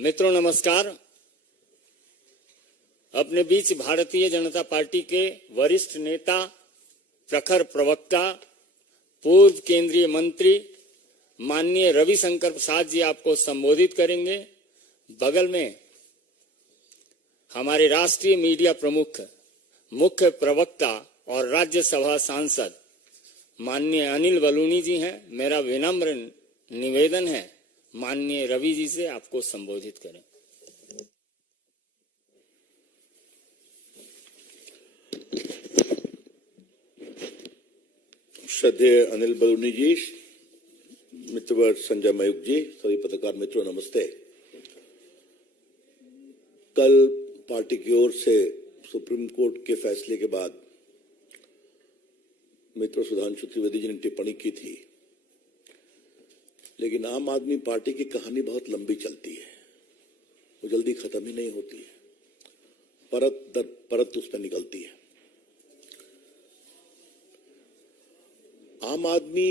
मित्रों नमस्कार। अपने बीच भारतीय जनता पार्टी के वरिष्ठ नेता, प्रखर प्रवक्ता, पूर्व केंद्रीय मंत्री माननीय रविशंकर प्रसाद जी आपको संबोधित करेंगे। बगल में हमारे राष्ट्रीय मीडिया प्रमुख, मुख्य प्रवक्ता और राज्यसभा सांसद माननीय अनिल बलूनी जी हैं। मेरा विनम्र निवेदन है माननीय रवि जी से आपको संबोधित करें। श्रद्धेय अनिल बलूनी जी, मित्रवर संजय मयूख जी, सभी पत्रकार मित्रों नमस्ते। कल पार्टी की ओर से सुप्रीम कोर्ट के फैसले के बाद मित्र सुधांशु त्रिवेदी जी ने टिप्पणी की थी, लेकिन आम आदमी पार्टी की कहानी बहुत लंबी चलती है, वो जल्दी खत्म ही नहीं होती है, परत दर परत उस पर निकलती है। आम आदमी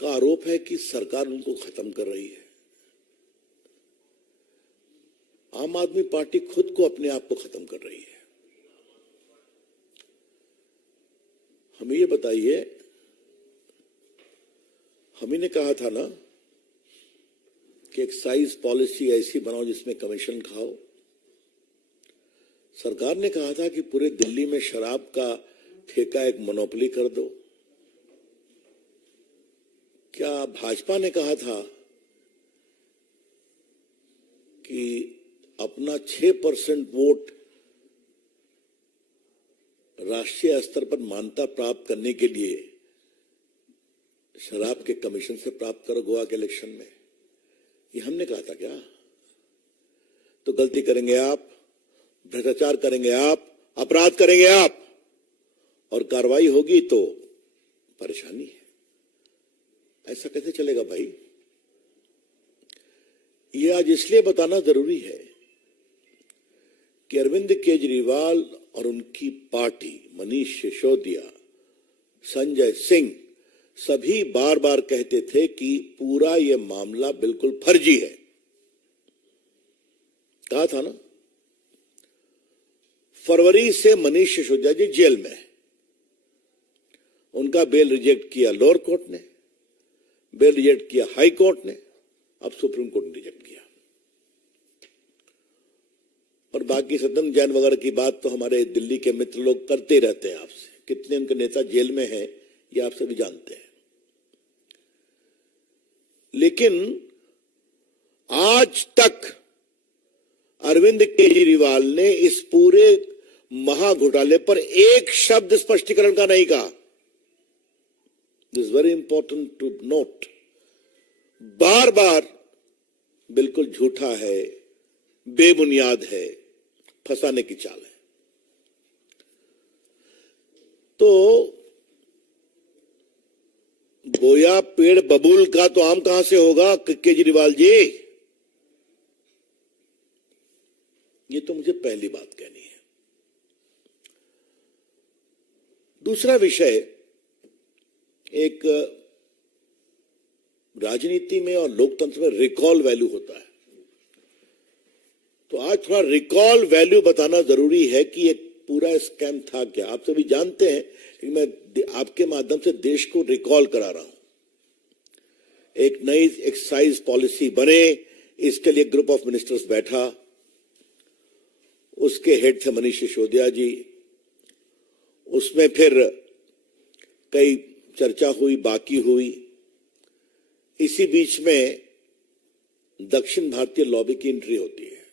का आरोप है कि सरकार उनको खत्म कर रही है। आम आदमी पार्टी खुद को, अपने आप को खत्म कर रही है। हमें ये बताइए, हम ने कहा था ना कि एक्साइज पॉलिसी ऐसी बनाओ जिसमें कमीशन खाओ। सरकार ने कहा था कि पूरे दिल्ली में शराब का ठेका एक मोनोपोली कर दो। क्या भाजपा ने कहा था कि अपना 6% वोट राष्ट्रीय स्तर पर मान्यता प्राप्त करने के लिए शराब के कमीशन से प्राप्त करो गोवा के इलेक्शन में? ये हमने कहा था क्या? तो गलती करेंगे आप, भ्रष्टाचार करेंगे आप, अपराध करेंगे आप, और कार्रवाई होगी तो परेशानी है। ऐसा कैसे चलेगा भाई? ये आज इसलिए बताना जरूरी है कि अरविंद केजरीवाल और उनकी पार्टी, मनीष सिसोदिया, संजय सिंह, सभी बार बार कहते थे कि पूरा ये मामला बिल्कुल फर्जी है। कहा था ना। फरवरी से मनीष सिसोदिया जी जेल में, उनका बेल रिजेक्ट किया लोअर कोर्ट ने, बेल रिजेक्ट किया हाई कोर्ट ने, अब सुप्रीम कोर्ट ने रिजेक्ट किया। और बाकी सदन जैन वगैरह की बात तो हमारे दिल्ली के मित्र लोग करते रहते हैं आपसे। कितने उनके नेता जेल में हैं ये आप सभी जानते हैं। लेकिन आज तक अरविंद केजरीवाल ने इस पूरे महाघोटाले पर एक शब्द स्पष्टीकरण का नहीं कहा। This very important to note. बार बार बिल्कुल झूठा है, बेबुनियाद है, फंसाने की चाल है। तो गोया पेड़ बबूल का तो आम कहां से होगा केजरीवाल जी? ये तो मुझे पहली बात कहनी है। दूसरा विषय, एक राजनीति में और लोकतंत्र में रिकॉल वैल्यू होता है। तो आज थोड़ा रिकॉल वैल्यू बताना जरूरी है कि एक पूरा स्कैम था क्या। आप सभी जानते हैं, लेकिन मैं आपके माध्यम से देश को रिकॉल करा रहा हूं। एक नई एक्साइज पॉलिसी बने, इसके लिए ग्रुप ऑफ मिनिस्टर्स बैठा, उसके हेड थे मनीष सिसोदिया जी। उसमें फिर कई चर्चा हुई, बाकी हुई। इसी बीच में दक्षिण भारतीय लॉबी की एंट्री होती है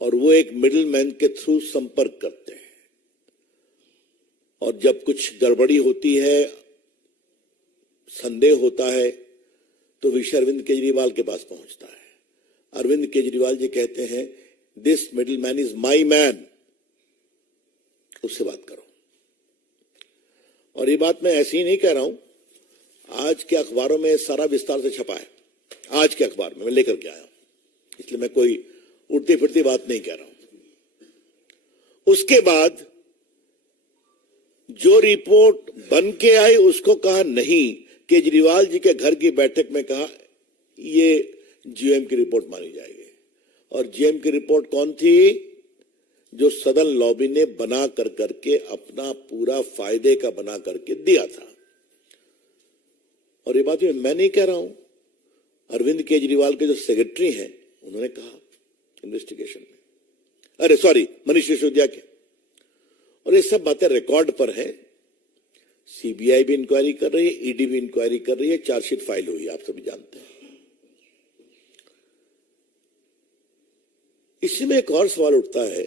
और वो एक मिडिल मैन के थ्रू संपर्क करते हैं, और जब कुछ गड़बड़ी होती है, संदेह होता है, तो विषय अरविंद केजरीवाल के पास पहुंचता है। अरविंद केजरीवाल जी कहते हैं, this middle man is my man, उससे बात करो। और ये बात मैं ऐसे ही नहीं कह रहा हूं, आज के अखबारों में सारा विस्तार से छपा है। आज के अखबार में मैं लेकर के आया हूं, इसलिए मैं कोई उड़ती फिरती बात नहीं कह रहा हूं। उसके बाद जो रिपोर्ट बन के आई उसको कहा नहीं, केजरीवाल जी के घर की बैठक में कहा ये जीएम की रिपोर्ट मानी जाएगी। और जीएम की रिपोर्ट कौन थी? जो सदन लॉबी ने बना कर करके अपना पूरा फायदे का बना करके दिया था। और ये बात मैं नहीं कह रहा हूं, अरविंद केजरीवाल के जो सेक्रेटरी हैं उन्होंने कहा इन्वेस्टिगेशन में, अरे सॉरी मनीष सिसोदिया के। और ये सब बातें रिकॉर्ड पर है। सीबीआई भी इंक्वायरी कर रही है, ईडी भी इंक्वायरी कर रही है, चार्जशीट फाइल हुई है, आप सभी जानते हैं। इसी में एक और सवाल उठता है,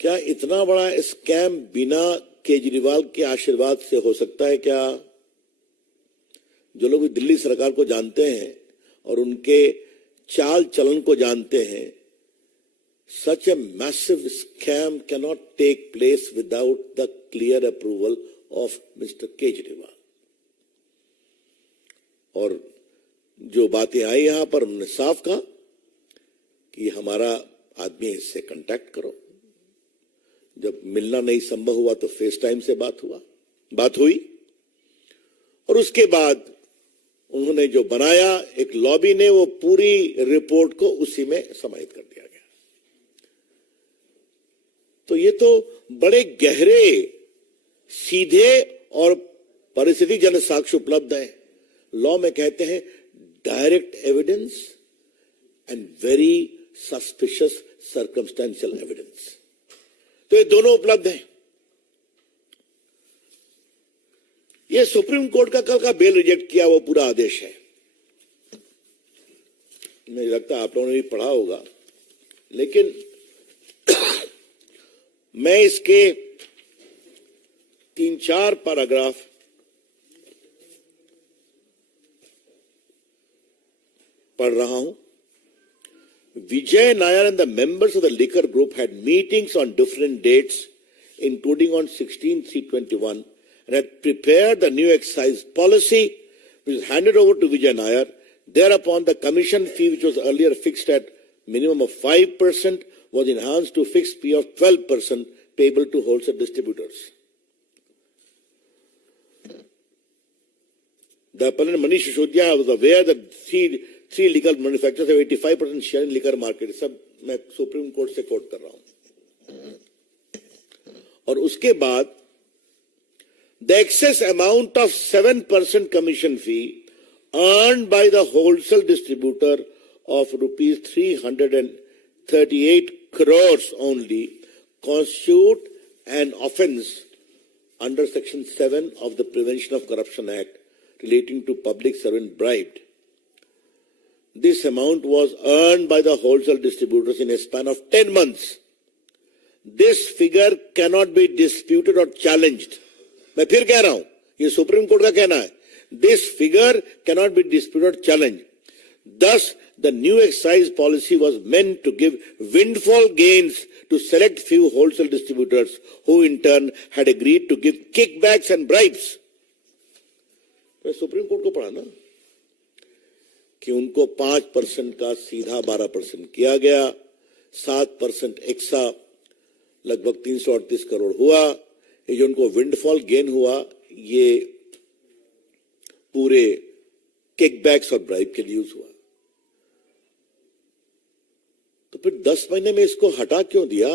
क्या इतना बड़ा स्कैम बिना केजरीवाल के आशीर्वाद से हो सकता है क्या? जो लोग दिल्ली सरकार को जानते हैं और उनके चाल चलन को जानते हैं, such a massive scam cannot take place without the clear approval of Mr. Kejriwal. और जो बातें आई यहां पर उन्होंने साफ कहा कि हमारा आदमी है, इससे कांटेक्ट करो। जब मिलना नहीं संभव हुआ तो फेस टाइम से बात हुई। और उसके बाद उन्होंने जो बनाया एक लॉबी ने, वो पूरी रिपोर्ट को उसी में समाहित कर दिया गया। तो ये तो बड़े गहरे, सीधे और परिस्थिति जन साक्ष्य उपलब्ध है। लॉ में कहते हैं direct evidence and very suspicious circumstantial evidence. तो ये दोनों उपलब्ध हैं। ये सुप्रीम कोर्ट का कल का बेल रिजेक्ट किया वो पूरा आदेश है। मुझे लगता है आप लोगों ने भी पढ़ा होगा, लेकिन मैं इसके 3-4 पैराग्राफ पढ़ रहा हूं। Vijay Nair and the members of the liquor group had meetings on different dates, including on 16/3/21, and had prepared the new excise policy, which was handed over to Vijay Nair. Thereupon, the commission fee, which was earlier fixed at minimum of 5%, was enhanced to fixed fee of 12% payable to wholesale distributors. The appellant Manish Sisodia was aware that three legal manufacturers have 85% share in liquor market. सब मैं supreme court से coat कर रहा हूं। और उसके बाद the excess amount of 7% commission fee earned by the wholesale distributor of rupees 338 crores only constitute an offence under section 7 of the Prevention of Corruption Act relating to public servant bribed. This amount was earned by the wholesale distributors in a span of 10 months. This figure cannot be disputed or challenged. मैं फिर कह रहा हूं, ये supreme court का कहना है। This figure cannot be disputed or challenged. Thus, the new excise policy was meant to give windfall gains to select few wholesale distributors who in turn had agreed to give kickbacks and bribes. मैं supreme court को पढ़ा ना कि उनको 5% का सीधा 12% किया गया, 7% एक्सा लगभग 338 करोड़ हुआ। ये जो उनको विंडफॉल गेन हुआ, ये पूरे किकबैक्स और ब्राइब के लिए यूज हुआ। तो फिर 10 महीने में इसको हटा क्यों दिया?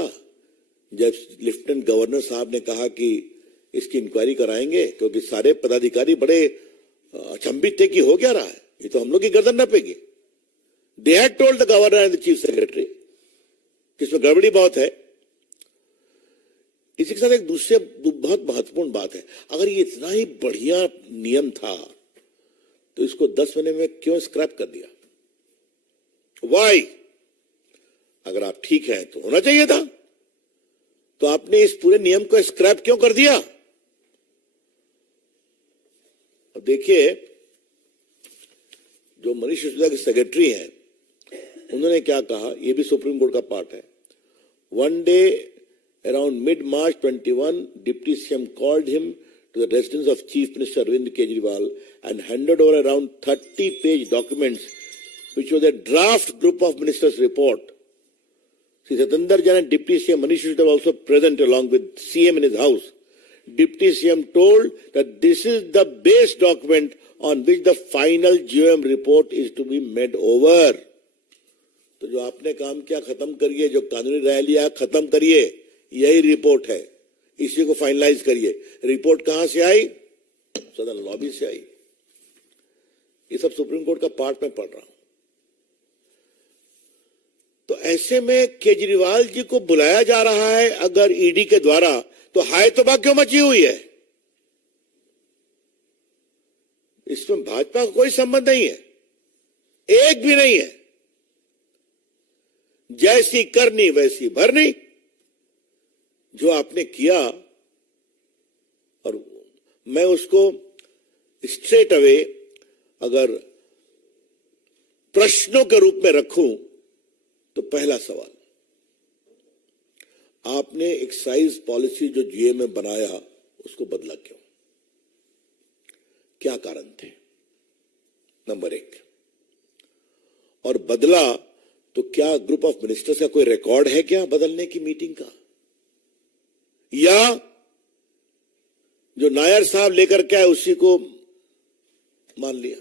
जब लेफ्टिनेंट गवर्नर साहब ने कहा कि इसकी इंक्वायरी कराएंगे, क्योंकि सारे पदाधिकारी बड़े अचंभित थे कि हो क्या रहा है, ये तो हम लोग की गर्दन न Peggy. They had told the governor and the chief secretary कि इसमें गड़बड़ी बहुत है। इसी के साथ एक दूसरे बहुत महत्वपूर्ण बात है, अगर ये इतना ही बढ़िया नियम था तो इसको 10 महीने में क्यों स्क्रैप कर दिया? वाई? अगर आप ठीक हैं तो होना चाहिए था, तो आपने इस पूरे नियम को स्क्रैप क्यों कर दिया? अब देखिए, जो मनीष सिसोदिया के सेक्रेटरी हैं, उन्होंने क्या कहा, यह भी सुप्रीम कोर्ट का पार्ट है। One day around mid-March 21, Deputy CM called him to the residence of Chief Minister Arvind Kejriwal and handed over around 30-page documents, which was a draft group of ministers' report. Sri Satendra Jain and Deputy CM Manish Sisodia were also present along with CM in his house. Deputy CM told that this is the base document on which the final GOM report is to be made over. तो जो आपने काम किया खत्म करिए, जो कानूनी राय लिया खत्म करिए, यही रिपोर्ट है, इसी को फाइनलाइज करिए। रिपोर्ट कहां से आई? सदन लॉबी से आई। ये सब सुप्रीम कोर्ट का पार्ट में पढ़ रहा हूं। तो ऐसे में केजरीवाल जी को बुलाया जा रहा है अगर ईडी के द्वारा, तो हाय तबाह क्यों मची हुई है? इसमें भाजपा का कोई संबंध नहीं है, एक भी नहीं है। जैसी करनी वैसी भरनी, जो आपने किया, और मैं उसको स्ट्रेट अवे अगर प्रश्नों के रूप में रखूं तो पहला सवाल, आपने एक्साइज पॉलिसी जो जीए में बनाया उसको बदला क्यों? क्या कारण थे? नंबर एक। और बदला तो क्या ग्रुप ऑफ मिनिस्टर्स का कोई रिकॉर्ड है क्या बदलने की मीटिंग का? या जो नायर साहब लेकर के आए उसी को मान लिया?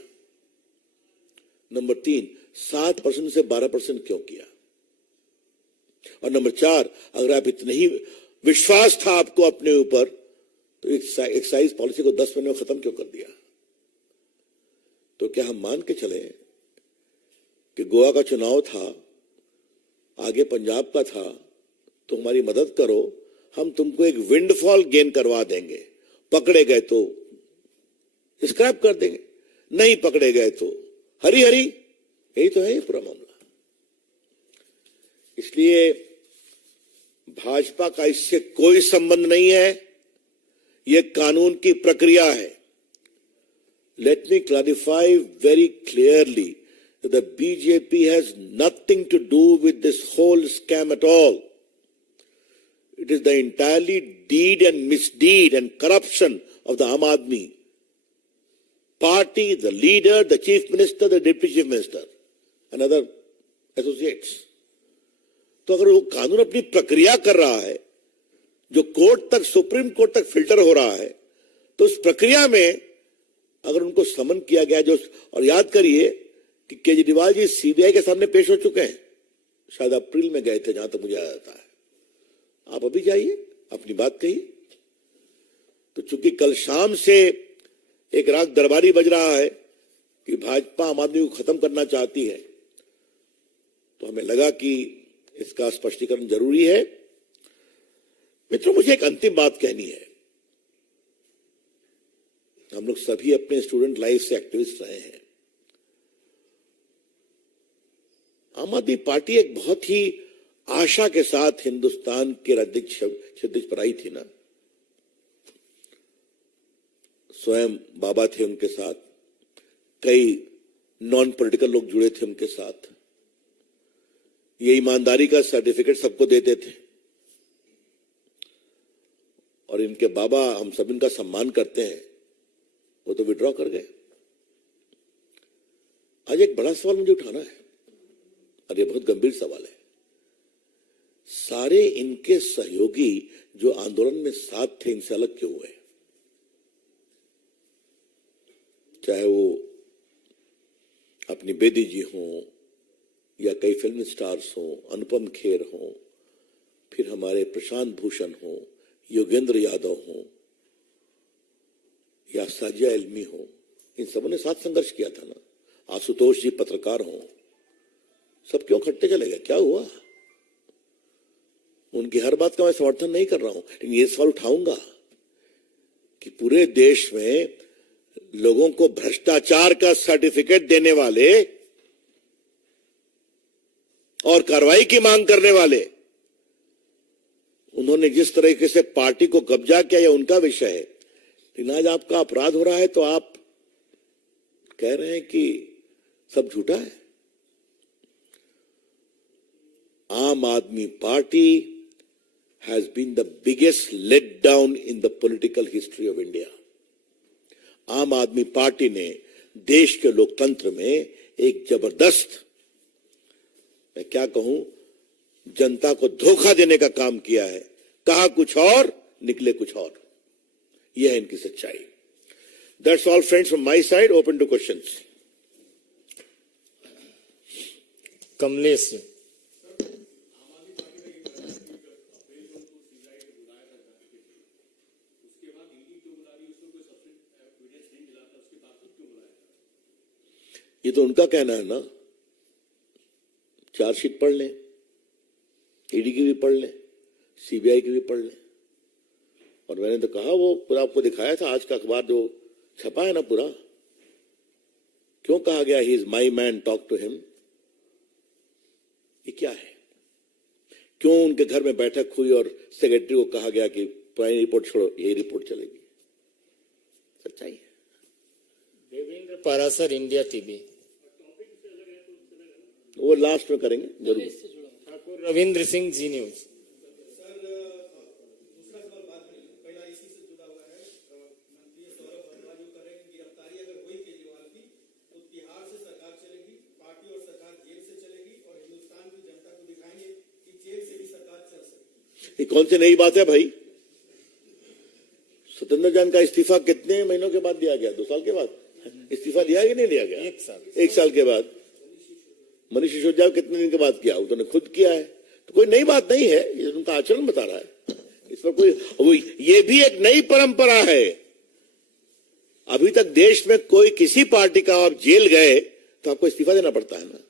नंबर तीन, 7% से 12% क्यों किया? और नंबर चार, अगर आप इतने ही विश्वास था आपको अपने ऊपर, तो एक्साइज पॉलिसी को 10 महीने में खत्म क्यों कर दिया? तो क्या हम मान के चले कि गोवा का चुनाव था, आगे पंजाब का था, तो हमारी मदद करो, हम तुमको एक विंडफॉल गेन करवा देंगे, पकड़े गए तो स्क्रैप कर देंगे, नहीं पकड़े गए तो हरी हरी। यही तो है ये पूरा मामला। इसलिए भाजपा का इससे कोई संबंध नहीं है, यह कानून की प्रक्रिया है। Let me clarify very clearly that the BJP has nothing to do with this whole scam at all. It is the entirely deed and misdeed and corruption of the Aam Aadmi party, the leader, the chief minister, the deputy chief minister and other associates. तो अगर वो कानून अपनी प्रक्रिया कर रहा है, जो कोर्ट तक, सुप्रीम कोर्ट तक फिल्टर हो रहा है, तो उस प्रक्रिया में अगर उनको समन किया गया, जो, और याद करिए कि केजरीवाल जी सीबीआई के सामने पेश हो चुके हैं, शायद अप्रैल में गए थे जहां तक मुझे याद आता है। आप अभी जाइए, अपनी बात कहिए। तो चूंकि कल शाम से एक राग दरबारी बज रहा है कि भाजपा आम आदमी को खत्म करना चाहती है, तो हमें लगा कि इसका स्पष्टीकरण जरूरी है। मित्रों, मुझे एक अंतिम बात कहनी है। हम लोग सभी अपने स्टूडेंट लाइफ से एक्टिविस्ट रहे हैं। आम आदमी पार्टी एक बहुत ही आशा के साथ हिंदुस्तान के राज्याध्यक्ष पर आई थी ना। स्वयं बाबा थे उनके साथ, कई नॉन पॉलिटिकल लोग जुड़े थे उनके साथ। ये ईमानदारी का सर्टिफिकेट सबको देते थे, और इनके बाबा, हम सब इनका सम्मान करते हैं, वो तो विड्रॉ कर गए। आज एक बड़ा सवाल मुझे उठाना है, और ये बहुत गंभीर सवाल है। सारे इनके सहयोगी जो आंदोलन में साथ थे, इनसे अलग क्यों हुए? चाहे वो अपनी बेदी जी हों, या कई फिल्म स्टार्स हों, अनुपम खेर हों, फिर हमारे प्रशांत भूषण हों, योगेंद्र यादव हों, या साजिया इल्मी हों, इन सबों ने साथ संघर्ष किया था ना। आशुतोष जी पत्रकार हों, सब क्यों खट्टे चले गए? क्या हुआ? उनकी हर बात का मैं समर्थन नहीं कर रहा हूं, लेकिन ये सवाल उठाऊंगा कि पूरे देश में लोगों को भ्रष्टाचार का सर्टिफिकेट देने वाले और कार्रवाई की मांग करने वाले, उन्होंने जिस तरीके से पार्टी को कब्जा किया, यह उनका विषय है। लेकिन आज आपका अपराध हो रहा है तो आप कह रहे हैं कि सब झूठा है। Aam Aadmi Party has been the biggest letdown in the political history of India. आम आदमी पार्टी ने देश के लोकतंत्र में एक जबरदस्त, मैं क्या कहूं, जनता को धोखा देने का काम किया है। कहा कुछ और, निकले कुछ और। यह है इनकी सच्चाई। That's all friends from my side, open to questions. Kamlesh ji. ये तो उनका कहना है ना, चार्जशीट पढ़ लें, ईडी की भी पढ़ लें, सीबीआई की भी पढ़ लें। और मैंने तो कहा, वो पूरा आपको दिखाया था आज का अखबार जो छपा है ना पूरा, क्यों कहा गया he is my man, talk to him. ये क्या है? क्यों उनके घर में बैठक हुई और सेक्रेटरी को कहा गया कि पुरानी रिपोर्ट छोड़ो, यही रिपोर्ट चलेगी? सच्चाई है। Devendra Parashar, India TV. वो लास्ट में करेंगे जरूर। ठाकुर रविंद्र सिंह, जी न्यूज। ये कौन सी नई बात है भाई? सत्येंद्र जैन का इस्तीफा कितने महीनों के बाद दिया गया? 2 साल के बाद इस्तीफा दिया कि नहीं दिया गया? 1 साल के बाद। मनीष सिसोदिया कितने दिन के बाद किया? उन्होंने खुद किया है। तो कोई नई बात नहीं है, ये उनका आचरण बता रहा है। इस पर कोई ये भी एक नई परंपरा है। अभी तक देश में कोई किसी पार्टी का आप जेल गए तो आपको इस्तीफा देना पड़ता है ना।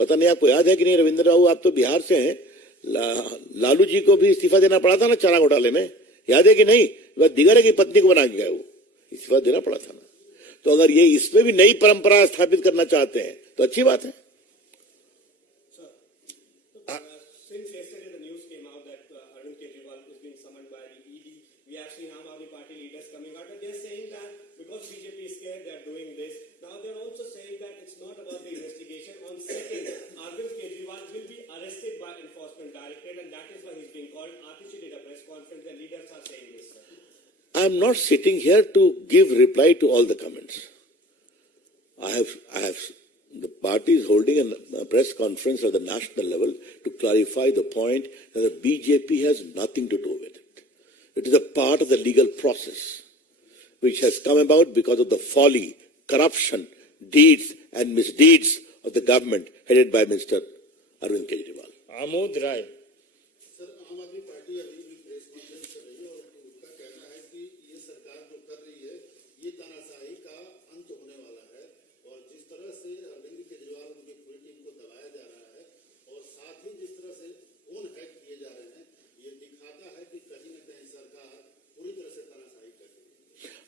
पता नहीं आपको याद है कि नहीं रविंद्र राव, आप तो बिहार से हैं, लालू जी को भी इस्तीफा देना पड़ा था ना चारा घोटाले में, याद है कि नहीं? वह दिगर की पत्नी को बना के गए, वो इस्तीफा देना पड़ा था ना। तो अगर ये इसमें भी नई परंपरा स्थापित करना चाहते हैं तो अच्छी बात है। I am not sitting here to give reply to all the comments. The party is holding a press conference at the national level to clarify the point that the BJP has nothing to do with it. It is a part of the legal process which has come about because of the folly, corruption, deeds and misdeeds of the government headed by Mr. Arvind Kejriwal. Amod राय।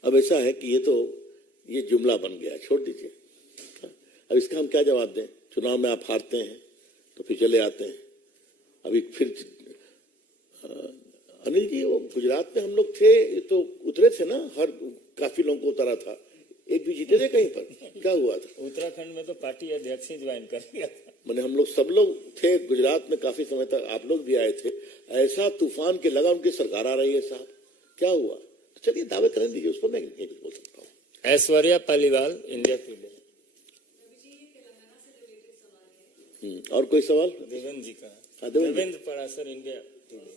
अब ऐसा है कि ये जुमला बन गया, छोड़ दीजिए। अब इसका हम क्या जवाब दें? चुनाव में आप हारते हैं तो फिर चले आते हैं। अभी फिर अनिल जी, वो गुजरात में हम लोग थे तो उतरे थे ना, हर काफी लोगों को उतारा था, एक भी जीते थे कहीं पर? क्या हुआ था? उत्तराखंड में तो पार्टी अध्यक्ष ही ज्वाइन कर लिया था। मैंने हम लोग सब लोग थे गुजरात में काफी समय तक, आप लोग भी आए थे। ऐसा तूफान के लगा उनकी सरकार आ रही है साहब, क्या हुआ? तो चलिए दावे करने दीजिए, उसको मैं नहीं बोल सकता हूँ। Aishwarya Paliwal, India Today. और कोई सवाल? देवेंद्र जी का। हाँ, देवेंद्र पारासर, इंडिया टुडे।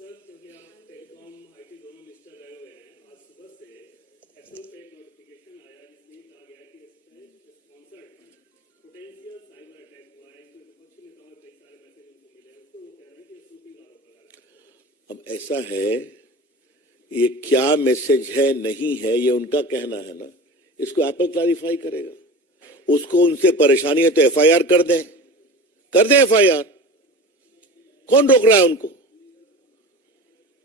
अब ऐसा है, ये क्या मैसेज है नहीं है ये उनका कहना है ना, इसको एप्पल क्लैरिफाई करेगा। उसको उनसे परेशानी है तो एफआईआर कर दें एफआईआर, कौन रोक रहा है उनको?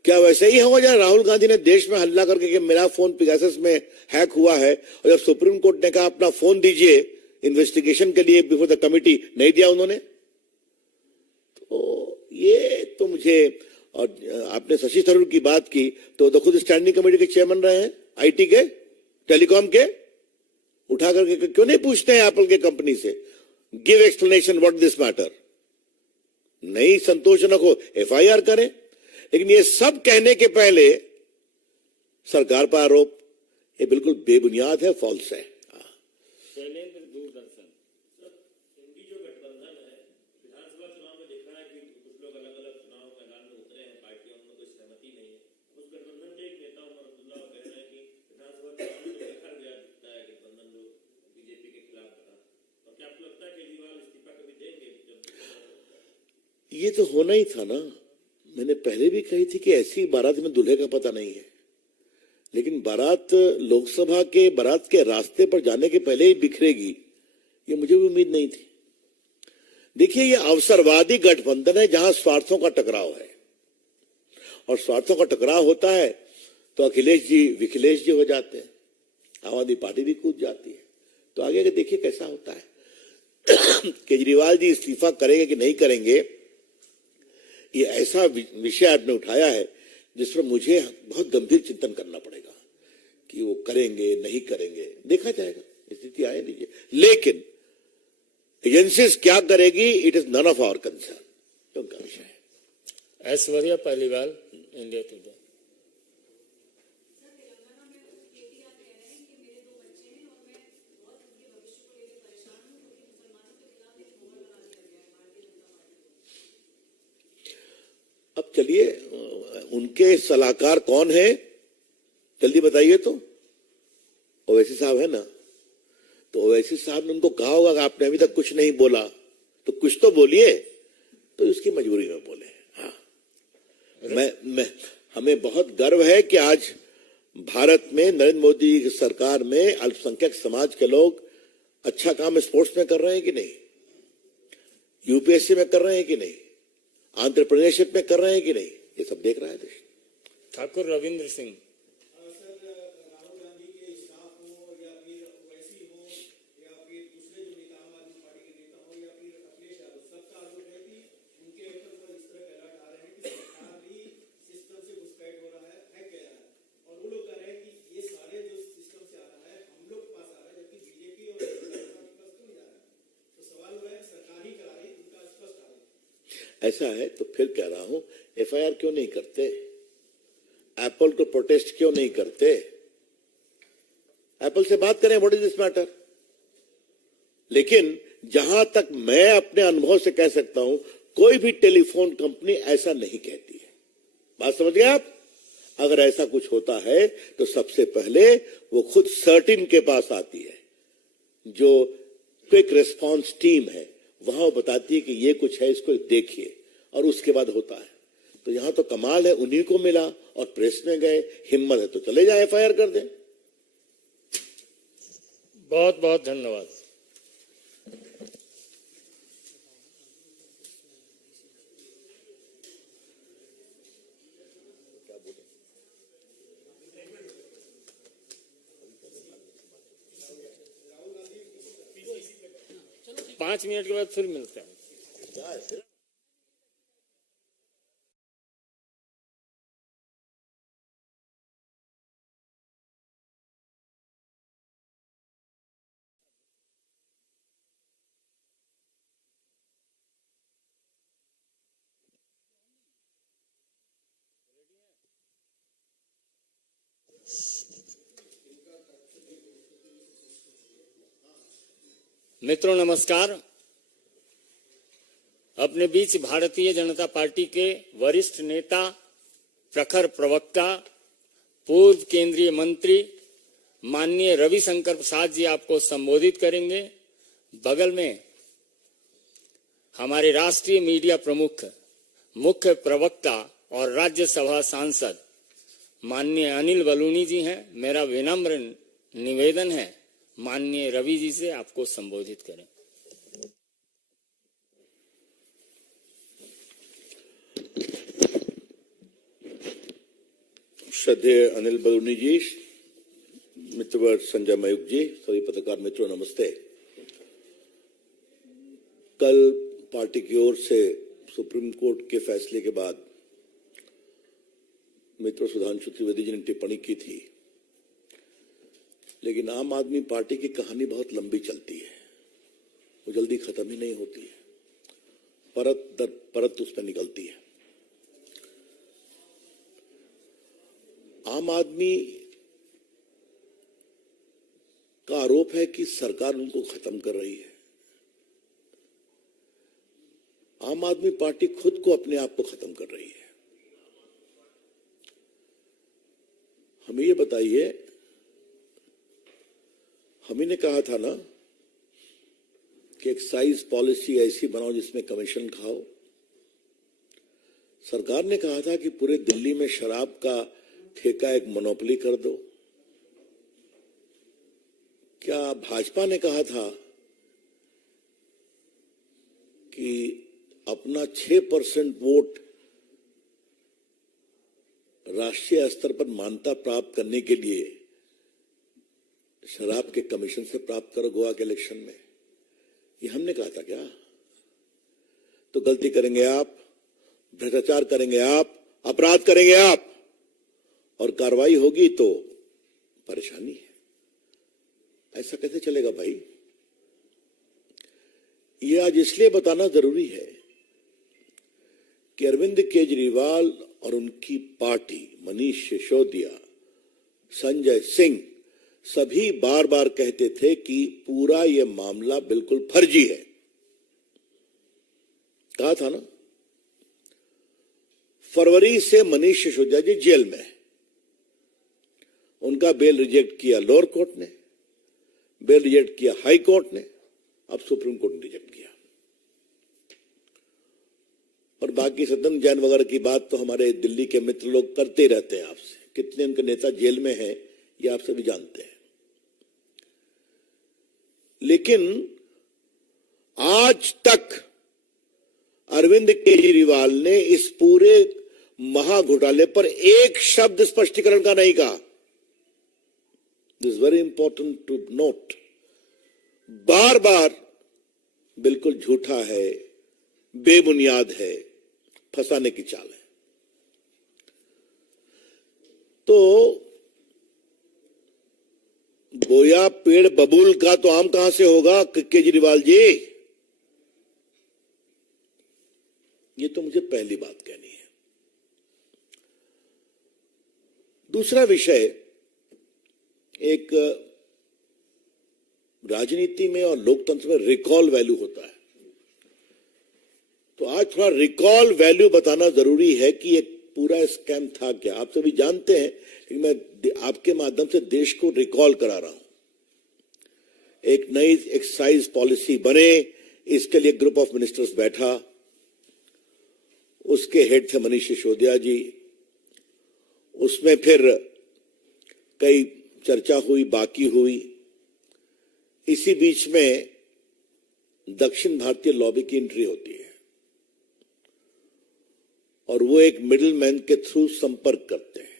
क्या वैसे ही हो जाए? राहुल गांधी ने देश में हल्ला करके कि मेरा फोन पिगासस में हैक हुआ है, और जब सुप्रीम कोर्ट ने कहा अपना फोन दीजिए इन्वेस्टिगेशन के लिए बिफोर द कमिटी, नहीं दिया उन्होंने। तो ये तो मुझे, और आपने शशि थरूर की बात की तो खुद स्टैंडिंग कमेटी के चेयरमैन रहे हैं, आईटी के, टेलीकॉम के, उठा करके क्यों नहीं पूछते हैं एप्पल के कंपनी से, give explanation what this matter? नहीं संतोषजनक हो एफआईआर करें। लेकिन ये सब कहने के पहले सरकार पर आरोप, ये बिल्कुल बेबुनियाद है, फॉल्स है। शैलेंद्र, दूरदर्शन। उस गठबंधन के एक नेता उमर अब्दुल्ला कह रहे हैं कि ये तो होना ही था ना। मैंने पहले भी कही थी कि ऐसी बारात में दूल्हे का पता नहीं है, लेकिन बारात लोकसभा के बारात के रास्ते पर जाने के पहले ही बिखरेगी, ये मुझे भी उम्मीद नहीं थी। देखिए, ये अवसरवादी गठबंधन है जहां स्वार्थों का टकराव है, और स्वार्थों का टकराव होता है तो अखिलेश जी विखिलेश जी हो जाते हैं, आम आदमी पार्टी भी कूद जाती है। तो आगे देखिए कैसा होता है। केजरीवाल जी इस्तीफा करेंगे कि नहीं करेंगे, ये ऐसा विषय आपने उठाया है जिस पर मुझे बहुत गंभीर चिंतन करना पड़ेगा कि वो करेंगे नहीं करेंगे, देखा जाएगा, स्थिति आए लीजिए। लेकिन एजेंसीज क्या करेगी, it is none of our concern, उनका विषय है। Aishwarya Paliwal, India Today. अब चलिए, उनके सलाहकार कौन है जल्दी बताइए। तो ओवैसी साहब है ना, तो ओवैसी साहब ने उनको कहा होगा कि आपने अभी तक कुछ नहीं बोला, तो कुछ तो बोलिए, तो इसकी मजबूरी में बोले। हाँ, हमें बहुत गर्व है कि आज भारत में नरेंद्र मोदी की सरकार में अल्पसंख्यक समाज के लोग अच्छा काम स्पोर्ट्स में कर रहे हैं कि नहीं, यूपीएससी में कर रहे हैं कि नहीं, एंटरप्रेन्योरशिप में कर रहे हैं कि नहीं, ये सब देख रहा है देश। ठाकुर रविंद्र सिंह। ऐसा है तो फिर कह रहा हूं, एफआईआर क्यों नहीं करते, एप्पल को प्रोटेस्ट क्यों नहीं करते, एप्पल से बात करें, व्हाट इज दिस मैटर। लेकिन जहां तक मैं अपने अनुभव से कह सकता हूं, कोई भी टेलीफोन कंपनी ऐसा नहीं कहती है। बात समझ गए आप। अगर ऐसा कुछ होता है तो सबसे पहले वो खुद सर्टिन के पास आती है, जो क्विक रिस्पांस टीम है, वहां वो बताती है कि ये कुछ है, इसको देखिए, और उसके बाद होता है। तो यहां तो कमाल है, उन्हीं को मिला और प्रेस में गए, हिम्मत है तो चले जाए एफआईआर कर दें। बहुत बहुत धन्यवाद। पांच मिनट के बाद फिर मिलते हैं। मित्रों नमस्कार। अपने बीच भारतीय जनता पार्टी के वरिष्ठ नेता, प्रखर प्रवक्ता, पूर्व केंद्रीय मंत्री माननीय रविशंकर प्रसाद जी आपको संबोधित करेंगे। बगल में हमारे राष्ट्रीय मीडिया प्रमुख, मुख्य प्रवक्ता और राज्यसभा सांसद माननीय अनिल बलूनी जी हैं। मेरा विनम्र निवेदन है माननीय रवि जी से आपको संबोधित करें। श्रद्धेय अनिल बलूनी जी, मित्रवर संजय मयूख जी, सभी पत्रकार मित्रों नमस्ते। कल पार्टी की ओर से सुप्रीम कोर्ट के फैसले के बाद मित्र सुधांशु त्रिवेदी जी ने टिप्पणी की थी, लेकिन आम आदमी पार्टी की कहानी बहुत लंबी चलती है, वो जल्दी खत्म ही नहीं होती है, परत दर परत उस पर निकलती है। आम आदमी का आरोप है कि सरकार उनको खत्म कर रही है। आम आदमी पार्टी खुद को, अपने आप को खत्म कर रही है। हमें ये बताइए, हम ही ने कहा था ना कि एक्साइज पॉलिसी ऐसी बनाओ जिसमें कमीशन खाओ, सरकार ने कहा था कि पूरे दिल्ली में शराब का ठेका एक मोनोपोली कर दो। क्या भाजपा ने कहा था कि अपना 6% वोट राष्ट्रीय स्तर पर मान्यता प्राप्त करने के लिए शराब के कमीशन से प्राप्त करो गोवा के इलेक्शन में? ये हमने कहा था क्या? तो गलती करेंगे आप, भ्रष्टाचार करेंगे आप, अपराध करेंगे आप, और कार्रवाई होगी तो परेशानी है। ऐसा कैसे चलेगा भाई? ये आज इसलिए बताना जरूरी है कि अरविंद केजरीवाल और उनकी पार्टी, मनीष सिसोदिया, संजय सिंह, सभी बार बार कहते थे कि पूरा ये मामला बिल्कुल फर्जी है। कहा था ना। फरवरी से मनीष सिसोदिया जी जेल में, उनका बेल रिजेक्ट किया लोअर कोर्ट ने, बेल रिजेक्ट किया हाई कोर्ट ने, अब सुप्रीम कोर्ट ने रिजेक्ट किया। और बाकी सदन जैन वगैरह की बात तो हमारे दिल्ली के मित्र लोग करते रहते हैं आपसे। कितने उनके नेता जेल में हैं ये आप सभी जानते हैं। लेकिन आज तक अरविंद केजरीवाल ने इस पूरे महाघोटाले पर एक शब्द स्पष्टीकरण का नहीं कहा। This very important to note. बार बार बिल्कुल झूठा है, बेबुनियाद है, फंसाने की चाल है। तो बोया पेड़ बबूल का तो आम कहां से होगा केजरीवाल जी? ये तो मुझे पहली बात कहनी है। दूसरा विषय, एक राजनीति में और लोकतंत्र में रिकॉल वैल्यू होता है। तो आज थोड़ा रिकॉल वैल्यू बताना जरूरी है कि एक पूरा स्कैम था क्या। आप सभी जानते हैं, लेकिन मैं आपके माध्यम से देश को रिकॉल करा रहा हूं। एक नई एक्साइज पॉलिसी बने, इसके लिए ग्रुप ऑफ मिनिस्टर्स बैठा, उसके हेड थे मनीष सिसोदिया जी। उसमें फिर कई चर्चा हुई, बाकी हुई। इसी बीच में दक्षिण भारतीय लॉबी की एंट्री होती है और वो एक मिडिल मैन के थ्रू संपर्क करते हैं,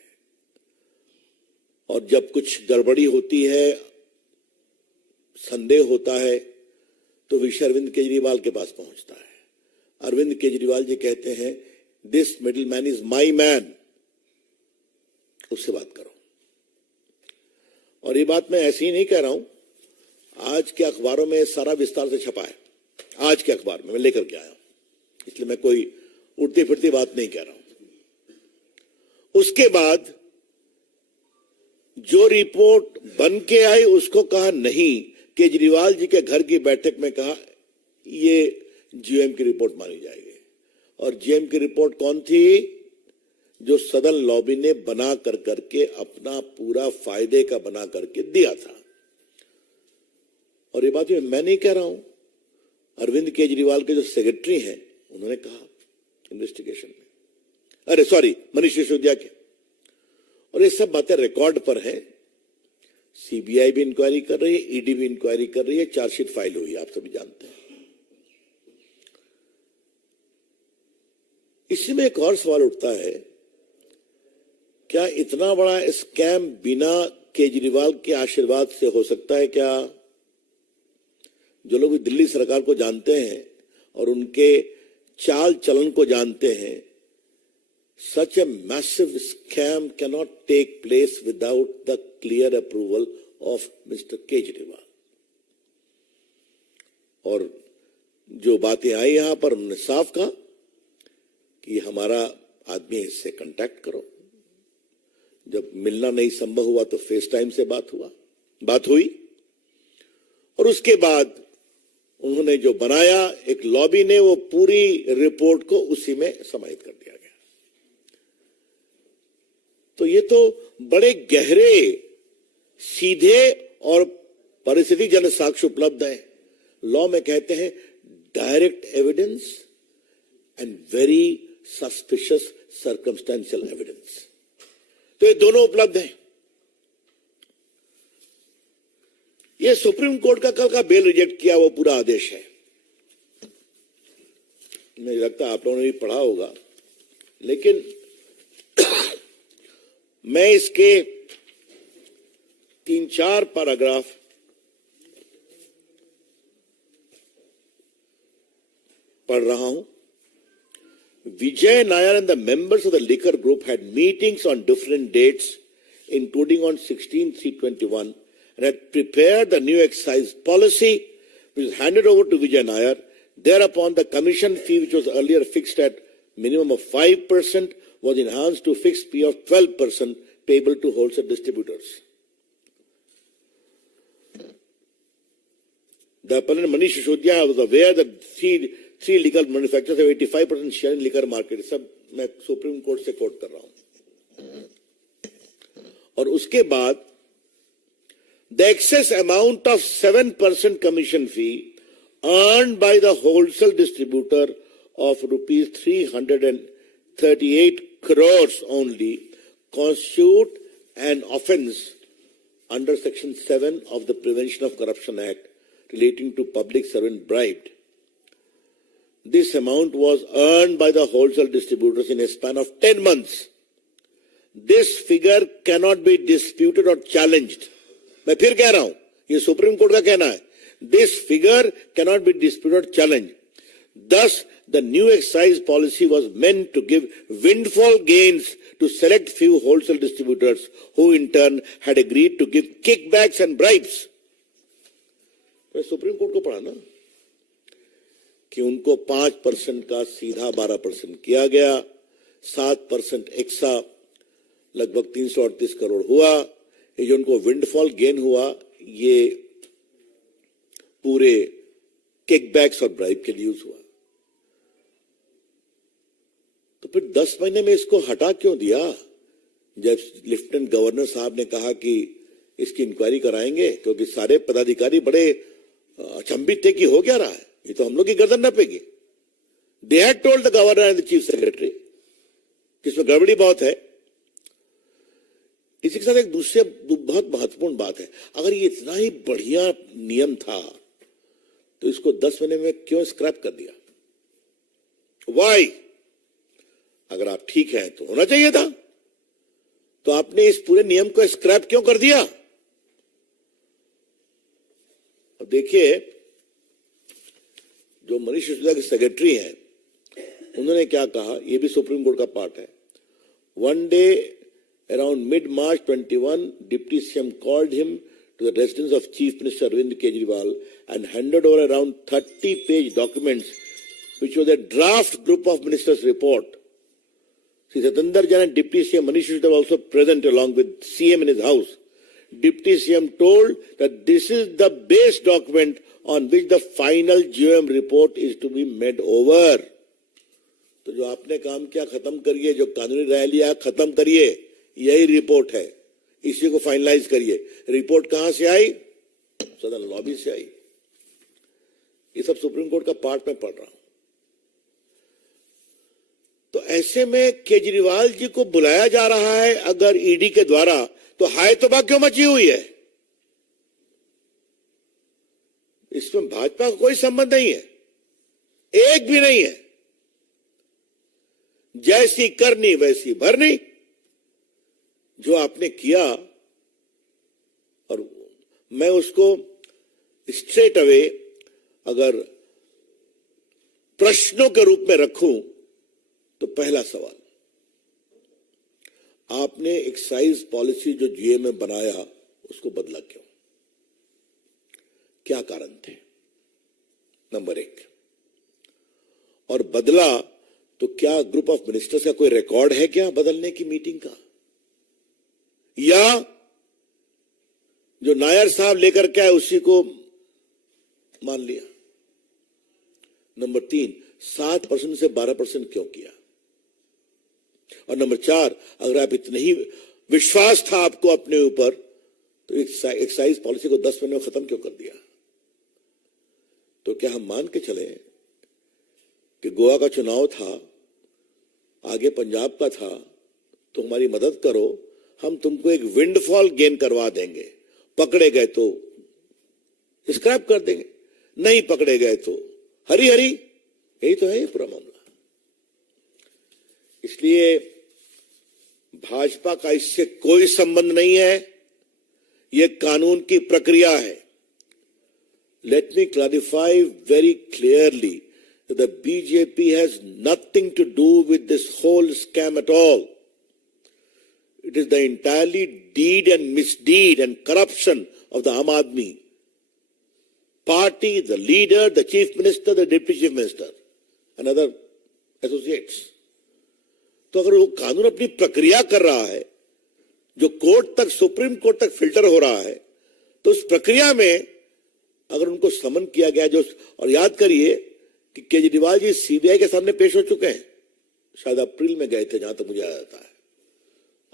और जब कुछ गड़बड़ी होती है, संदेह होता है, तो विषय अरविंद केजरीवाल के पास पहुंचता है। अरविंद केजरीवाल जी कहते हैं, this middle man is my man, उससे बात करो। और ये बात मैं ऐसे ही नहीं कह रहा हूं, आज के अखबारों में सारा विस्तार से छपा है। आज के अखबार में मैं लेकर के आया हूं, इसलिए मैं कोई उड़ती फिरती बात नहीं कह रहा हूं। उसके बाद जो रिपोर्ट बन के आई उसको कहा नहीं, केजरीवाल जी के घर की बैठक में कहा ये जीएम की रिपोर्ट मानी जाएगी। और जीएम की रिपोर्ट कौन थी? जो सदन लॉबी ने बना कर करके अपना पूरा फायदे का बना करके दिया था। और ये बात मैं नहीं कह रहा हूं, अरविंद केजरीवाल के जो सेक्रेटरी हैं उन्होंने कहा इन्वेस्टिगेशन में, अरे सॉरी, मनीष सिसोदिया के। और ये सब बातें रिकॉर्ड पर है। सीबीआई भी इंक्वायरी कर रही है, ईडी भी इंक्वायरी कर रही है, चार्जशीट फाइल हुई, आप सभी जानते हैं। इसी में एक और सवाल उठता है, क्या इतना बड़ा स्कैम बिना केजरीवाल के आशीर्वाद से हो सकता है क्या? जो लोग दिल्ली सरकार को जानते हैं और उनके चाल चलन को जानते हैं, such a massive scam cannot take place without the clear approval of Mr. Kejriwal. और जो बातें आई यहां पर, उन्होंने साफ कहा कि हमारा आदमी है, इससे कांटेक्ट करो। जब मिलना नहीं संभव हुआ तो फेस टाइम से बात हुई। और उसके बाद उन्होंने जो बनाया एक लॉबी ने, वो पूरी रिपोर्ट को उसी में समाहित कर दिया गया। तो ये तो बड़े गहरे, सीधे और परिस्थिति जन साक्ष्य उपलब्ध है। लॉ में कहते हैं direct evidence and very suspicious circumstantial evidence. तो ये दोनों उपलब्ध हैं। ये सुप्रीम कोर्ट का कल का बेल रिजेक्ट किया वो पूरा आदेश है। मुझे लगता है आप लोगों ने भी पढ़ा होगा, लेकिन मैं इसके 3-4 पैराग्राफ पढ़ रहा हूं। Vijay Nair and the members of the liquor group had meetings on different dates, including on 16/3/21, and had prepared the new excise policy, which was handed over to Vijay Nair. Thereupon, the commission fee, which was earlier fixed at minimum of 5%, was enhanced to fixed fee of 12% payable to wholesale distributors. The appellant Manish Sisodiya was aware that three legal manufacturers have 85% share in liquor market. सब मैं supreme court से coat कर रहा हूं। और उसके बाद the excess amount of 7% commission fee earned by the wholesale distributor of rupees 338 crores only constitute an offence under section 7 of the Prevention of Corruption Act relating to public servant bribed. This amount was earned by the wholesale distributors in a span of 10 months. This figure cannot be disputed or challenged. मैं फिर कह रहा हूं, ये supreme court का कहना है। This figure cannot be disputed or challenged. Thus, the new excise policy was meant to give windfall gains to select few wholesale distributors who in turn had agreed to give kickbacks and bribes. मैं supreme court को पढ़ा ना कि उनको 5% का सीधा 12% किया गया, 7% एक्सा लगभग 338 करोड़ हुआ। ये जो उनको विंडफॉल गेन हुआ, ये पूरे किकबैक्स और ब्राइब के लिए यूज हुआ। तो फिर 10 महीने में इसको हटा क्यों दिया? जब लेफ्टिनेंट गवर्नर साहब ने कहा कि इसकी इंक्वायरी कराएंगे, क्योंकि सारे पदाधिकारी बड़े अचंभित थे कि हो क्या रहा है, ये तो हम लोग की गर्दन नपेगी। They had told the governor and the chief secretary कि इसमें गड़बड़ी बहुत है। इसी के साथ एक दूसरी बहुत महत्वपूर्ण बात है, अगर ये इतना ही बढ़िया नियम था तो इसको 10 महीने में क्यों स्क्रैप कर दिया? वाई? अगर आप ठीक हैं तो होना चाहिए था, तो आपने इस पूरे नियम को स्क्रैप क्यों कर दिया? अब देखिए, जो मनीष सिसोदिया के सेक्रेटरी हैं, उन्होंने क्या कहा, यह भी सुप्रीम कोर्ट का पार्ट है। One day around mid-March 21, Deputy CM called him to the residence of Chief Minister Arvind Kejriwal and handed over around 30-page documents, which was a draft group of ministers' report. Sri Satinder Jain and Deputy CM Manish Sisodiya were also present along with CM in his house. Deputy CM told that this is the base document on which the final GOM report is to be made over. तो जो आपने काम किया खत्म करिए, जो कानूनी राय लिया खत्म करिए, यही रिपोर्ट है, इसी को फाइनलाइज करिए। रिपोर्ट कहां से आई? सदन लॉबी से आई। ये सब सुप्रीम कोर्ट का पार्ट में पढ़ रहा हूं। तो ऐसे में केजरीवाल जी को बुलाया जा रहा है अगर ईडी के द्वारा, तो हाय तौबा क्यों मची हुई है? इसमें भाजपा का कोई संबंध नहीं है, एक भी नहीं है। जैसी करनी वैसी भरनी, जो आपने किया, और मैं उसको स्ट्रेट अवे अगर प्रश्नों के रूप में रखूं तो पहला सवाल, आपने एक्साइज पॉलिसी जो जीए में बनाया उसको बदला क्यों? क्या कारण थे? नंबर 1। और बदला तो क्या ग्रुप ऑफ मिनिस्टर्स का कोई रिकॉर्ड है क्या बदलने की मीटिंग का? या जो नायर साहब लेकर के आए उसी को मान लिया? नंबर 3, 7% से 12% क्यों किया? और नंबर 4, अगर आप इतने ही विश्वास था आपको अपने ऊपर, तो एक्साइज पॉलिसी को 10 महीने में खत्म क्यों कर दिया? तो क्या हम मान के चले कि गोवा का चुनाव था आगे पंजाब का था तो हमारी मदद करो, हम तुमको एक विंडफॉल गेन करवा देंगे, पकड़े गए तो स्क्रैप कर देंगे, नहीं पकड़े गए तो हरी हरी। यही तो है ये पूरा मामला। इसलिए भाजपा का इससे कोई संबंध नहीं है, यह कानून की प्रक्रिया है। Let me clarify very clearly that the BJP has nothing to do with this whole scam at all. It is the entirely deed and misdeed and corruption of the Aam Aadmi party, the leader, the chief minister, the deputy chief minister and other associates. तो अगर वो कानून अपनी प्रक्रिया कर रहा है, जो कोर्ट तक, सुप्रीम कोर्ट तक फिल्टर हो रहा है, तो उस प्रक्रिया में अगर उनको समन किया गया, जो, और याद करिए कि केजरीवाल जी सीबीआई के सामने पेश हो चुके हैं, शायद अप्रैल में गए थे जहां तक मुझे याद आता है।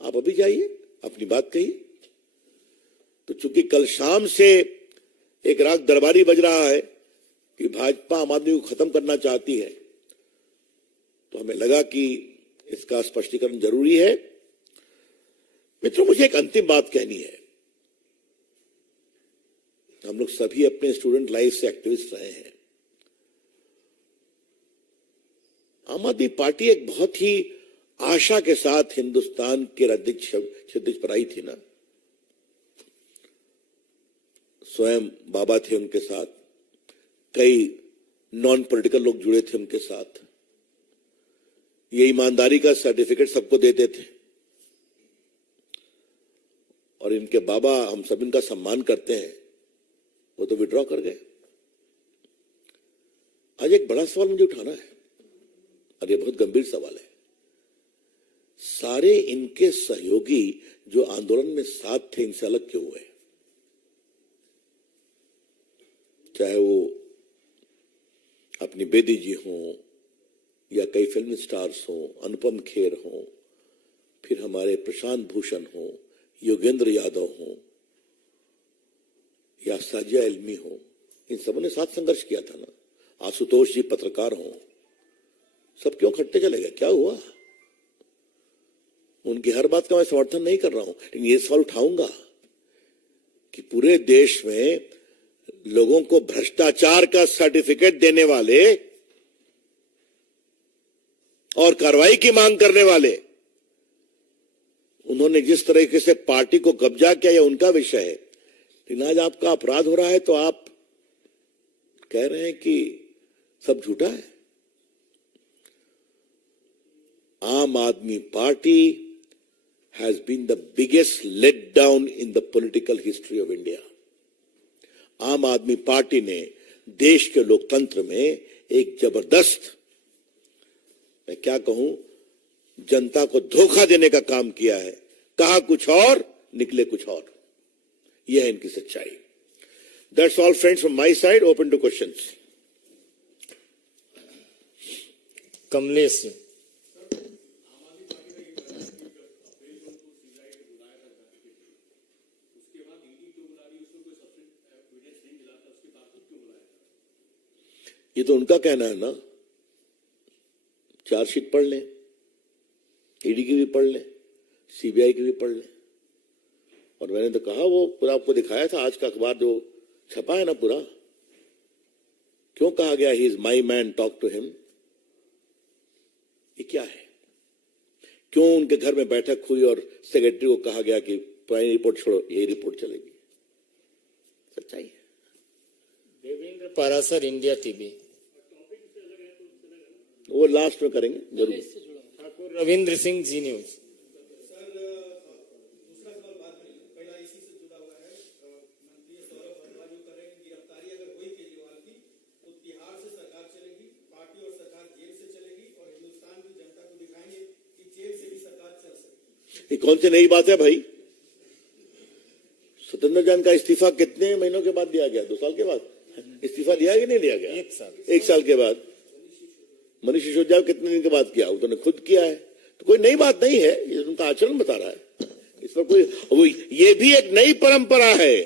आप अभी जाइए, अपनी बात कहिए। तो चूंकि कल शाम से एक राग दरबारी बज रहा है कि भाजपा आम आदमी को खत्म करना चाहती है, तो हमें लगा कि इसका स्पष्टीकरण जरूरी है। मित्रों, मुझे एक अंतिम बात कहनी है। हम लोग सभी अपने स्टूडेंट लाइफ से एक्टिविस्ट रहे हैं। आम आदमी पार्टी एक बहुत ही आशा के साथ हिंदुस्तान के क्षितिज पर आई थी ना। स्वयं बाबा थे उनके साथ, कई नॉन पॉलिटिकल लोग जुड़े थे उनके साथ। ये ईमानदारी का सर्टिफिकेट सबको देते थे और इनके बाबा, हम सब इनका सम्मान करते हैं, वो तो विड्रॉ कर गए। आज एक बड़ा सवाल मुझे उठाना है और ये बहुत गंभीर सवाल है। सारे इनके सहयोगी जो आंदोलन में साथ थे, इनसे अलग क्यों हुए? चाहे वो अपनी बेदी जी हों या कई फिल्म स्टार्स हों, अनुपम खेर हों, फिर हमारे प्रशांत भूषण हों, योगेंद्र यादव हों या साजिया इल्मी हों, इन सबों ने साथ संघर्ष किया था ना। आशुतोष जी पत्रकार हों, सब क्यों खट्टे चले गए? क्या हुआ? उनकी हर बात का मैं समर्थन नहीं कर रहा हूं, लेकिन ये सवाल उठाऊंगा कि पूरे देश में लोगों को भ्रष्टाचार का सर्टिफिकेट देने वाले और कार्रवाई की मांग करने वाले, उन्होंने जिस तरीके से पार्टी को कब्जा किया, यह उनका विषय है। लेकिन आज आपका अपराध हो रहा है तो आप कह रहे हैं कि सब झूठा है। Aam Aadmi Party has been the biggest letdown in the political history of India. आम आदमी पार्टी ने देश के लोकतंत्र में एक जबरदस्त, मैं क्या कहूं, जनता को धोखा देने का काम किया है। कहा कुछ और, निकले कुछ और। यह है इनकी सच्चाई। That's all, friends, from my side. Open to questions. Kamlesh ji. ये तो उनका कहना है ना। चार्जशीट पढ़ लें, ईडी की भी पढ़ लें, सीबीआई की भी पढ़ लें। और मैंने तो कहा, वो पूरा आपको दिखाया था आज का अखबार जो छपा है ना पूरा। क्यों कहा गया he is my man, talk to him? ये क्या है? क्यों उनके घर में बैठक हुई और सेक्रेटरी को कहा गया कि पुरानी रिपोर्ट छोड़ो, यही रिपोर्ट चलेगी? सच्चाई है। Devendra Parashar, India TV. वो लास्ट में करेंगे जरूर। ठाकुर रविंद्र सिंह, जी न्यूज। ये कौन सी नई बात है भाई? सत्येंद्र जैन का इस्तीफा कितने महीनों के बाद दिया गया? 2 साल के बाद इस्तीफा दिया कि नहीं दिया गया? 1 साल के बाद। मनीष सिसोदिया कितने दिन के बाद किया? उन्होंने खुद किया है। तो कोई नई बात नहीं है, ये उनका आचरण बता रहा है। इस पर कोई, ये भी एक नई परंपरा है।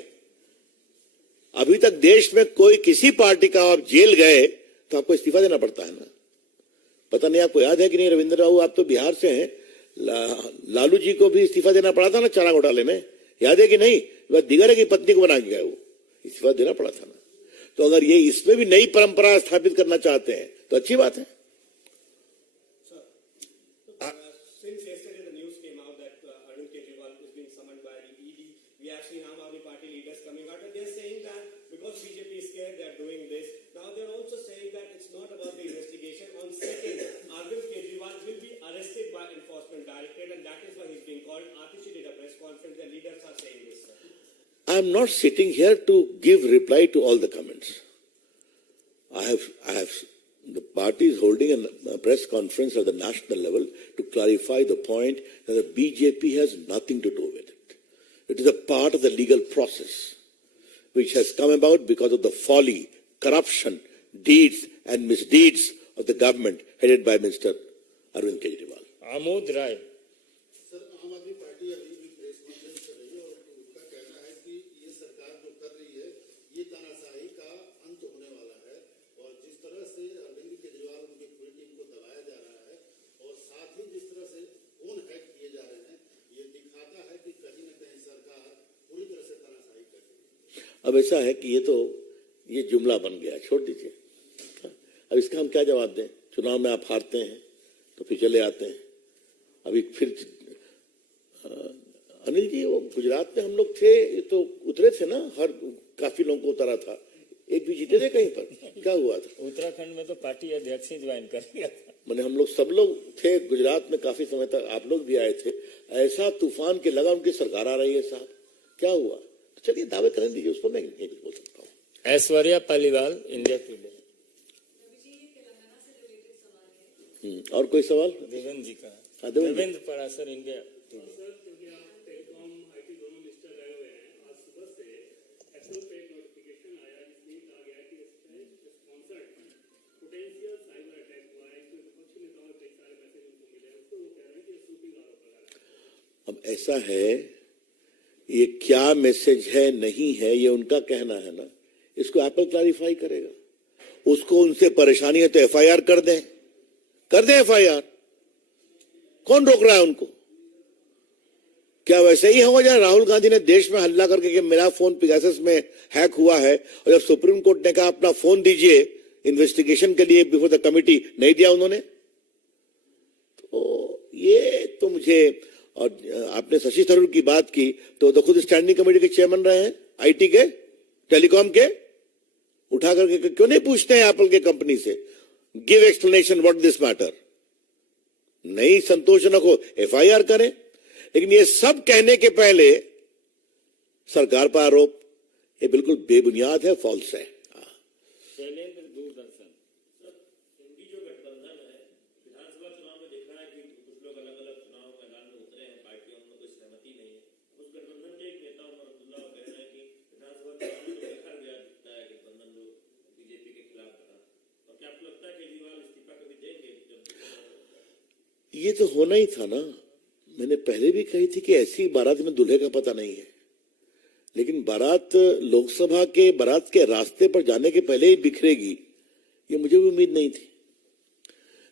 अभी तक देश में कोई किसी पार्टी का आप जेल गए तो आपको इस्तीफा देना पड़ता है ना। पता नहीं आपको याद है कि नहीं रविंद्र राव, आप तो बिहार से हैं, लालू जी को भी इस्तीफा देना पड़ा था ना चारा घोटाले में, याद है कि नहीं? वह दिगर की पत्नी को बना के गए, वो इस्तीफा देना पड़ा था ना। तो अगर ये इसमें भी नई परंपरा स्थापित करना चाहते हैं तो अच्छी बात है। Since yesterday the news came out that Arvind Kejriwal is being summoned by the ED, we have seen Aam Aadmi Party leaders coming out and they're saying that because BJP is scared, they're doing this. Now they're also saying that it's not about the investigation. On second, Arvind Kejriwal will be arrested by Enforcement Directorate and that is why he's being called. Atishi did a press conference, the leaders are saying this. I'm not sitting here to give reply to all the comments. The party is holding a press conference at the national level to clarify the point that the BJP has nothing to do with it. It is a part of the legal process which has come about because of the folly, corruption, deeds and misdeeds of the government headed by Mr. Arvind Kejriwal. Amod Rai. Sir, Aam Aadmi party अभी भी press conference कर रही है और उसका कहना है कि ये सरकार जो कर रही है ये तानाशाही का अंत होने वाला है और जिस तरह से अरविंद केजरीवाल उनकी पूरी टीम को दबाया जा रहा है और साथ ही जिस तरह से फोन हैक किए जा रहे हैं, ये दिखाता है कि कहीं न कहीं सरकार पूरी तरह से तानाशाही कर रही है। अब ऐसा है कि ये जुमला बन गया, छोड़ दीजिए। अब इसका हम क्या जवाब दें? चुनाव में आप हारते हैं तो फिर चले आते हैं। अभी फिर अनिल जी, वो गुजरात में हम लोग थे तो उतरे थे ना, हर काफी लोगों को उतारा था, एक भी जीते थे कहीं पर? क्या हुआ था? उत्तराखंड में तो पार्टी अध्यक्ष ही ज्वाइन कर लिया था। मैंने हम लोग सब लोग थे गुजरात में काफी समय तक, आप लोग भी आए थे। ऐसा तूफान के लगा उनकी सरकार आ रही है साहब, क्या हुआ? तो चलिए दावे करने दीजिए, उसको मैं नहीं कुछ बोल सकता हूँ। Aishwarya Paliwal, India Today. और कोई सवाल? देवेंद्र जी का। हाँ, Devendra. Devendra Parashar, India today. Sir, क्योंकि आप टेलीकॉम आईटी दोनों मिनिस्टर रहे हुए हैं, आज सुबह से एक्सेल पे एक नोटिफिकेशन आया जिसमें कहा गया कि स्पॉन्सर्ड पोटेंशियल साइबर अटैक हुआ है, इसमें विपक्षी नेताओं के कई सारे मैसेज उनको मिले हैं, उसको वो कह रहे हैं कि शूटिंग आरोप लगा रहा है। अब ऐसा है, ये क्या मैसेज है नहीं है ये उनका कहना है ना, इसको एप्पल क्लैरिफाई करेगा। उसको उनसे परेशानी है तो एफआईआर कर दें एफआईआर, कौन रोक रहा है उनको? क्या वैसे ही हो जाए? राहुल गांधी ने देश में हल्ला करके कि मेरा फोन पेगासस में हैक हुआ है, और जब सुप्रीम कोर्ट ने कहा अपना फोन दीजिए इन्वेस्टिगेशन के लिए बिफोर द कमिटी, नहीं दिया उन्होंने। तो ये तो मुझे, और आपने शशि थरूर की बात की तो खुद स्टैंडिंग कमेटी के चेयरमैन रहे हैं, आईटी के, टेलीकॉम के, उठा करके क्यों नहीं पूछते हैं एप्पल के कंपनी से, give explanation what this matter? नहीं संतोषजनक हो एफआईआर करें। लेकिन ये सब कहने के पहले सरकार पर आरोप, ये बिल्कुल बेबुनियाद है, फॉल्स है। शैलेंद्र, दूरदर्शन। हिंदी जो गठबंधन है, विधानसभा चुनाव में देखा है कि कुछ लोग अलग अलग चुनाव मैदान में उतरे हैं, पार्टियों में कोई सहमति नहीं है। उस गठबंधन के एक नेता उमर अब्दुल्ला कह रहे हैं कि विधानसभा चुनाव में तो देखा गया दिखता है गठबंधन लोग बीजेपी के खिलाफ बना। और क्या आपको लगता है केजरीवाल इस्तीफा कभी देंगे? ये तो होना ही था ना, मैंने पहले भी कही थी कि ऐसी बारात में दूल्हे का पता नहीं है। लेकिन बारात लोकसभा के बारात के रास्ते पर जाने के पहले ही बिखरेगी, ये मुझे भी उम्मीद नहीं थी।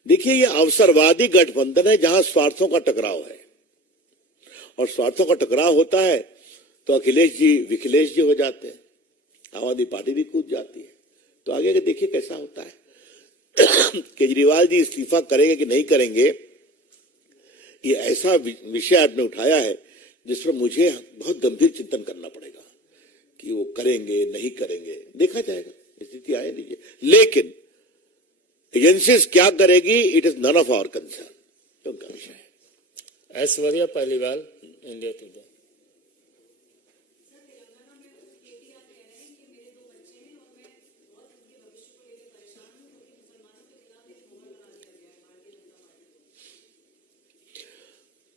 देखिए, ये अवसरवादी गठबंधन है जहां स्वार्थों का टकराव है, और स्वार्थों का टकराव होता है तो अखिलेश जी विखिलेश जी हो जाते हैं, आम आदमी पार्टी भी कूद जाती है। तो आगे देखिए कैसा होता है। केजरीवाल जी इस्तीफा करेंगे कि नहीं करेंगे, ये ऐसा विषय आपने उठाया है जिस पर मुझे बहुत गंभीर चिंतन करना पड़ेगा कि वो करेंगे नहीं करेंगे, देखा जाएगा, स्थिति आए लीजिए। लेकिन एजेंसीज क्या करेगी, it is none of our concern, उनका विषय है। Aishwarya Paliwal, India Today.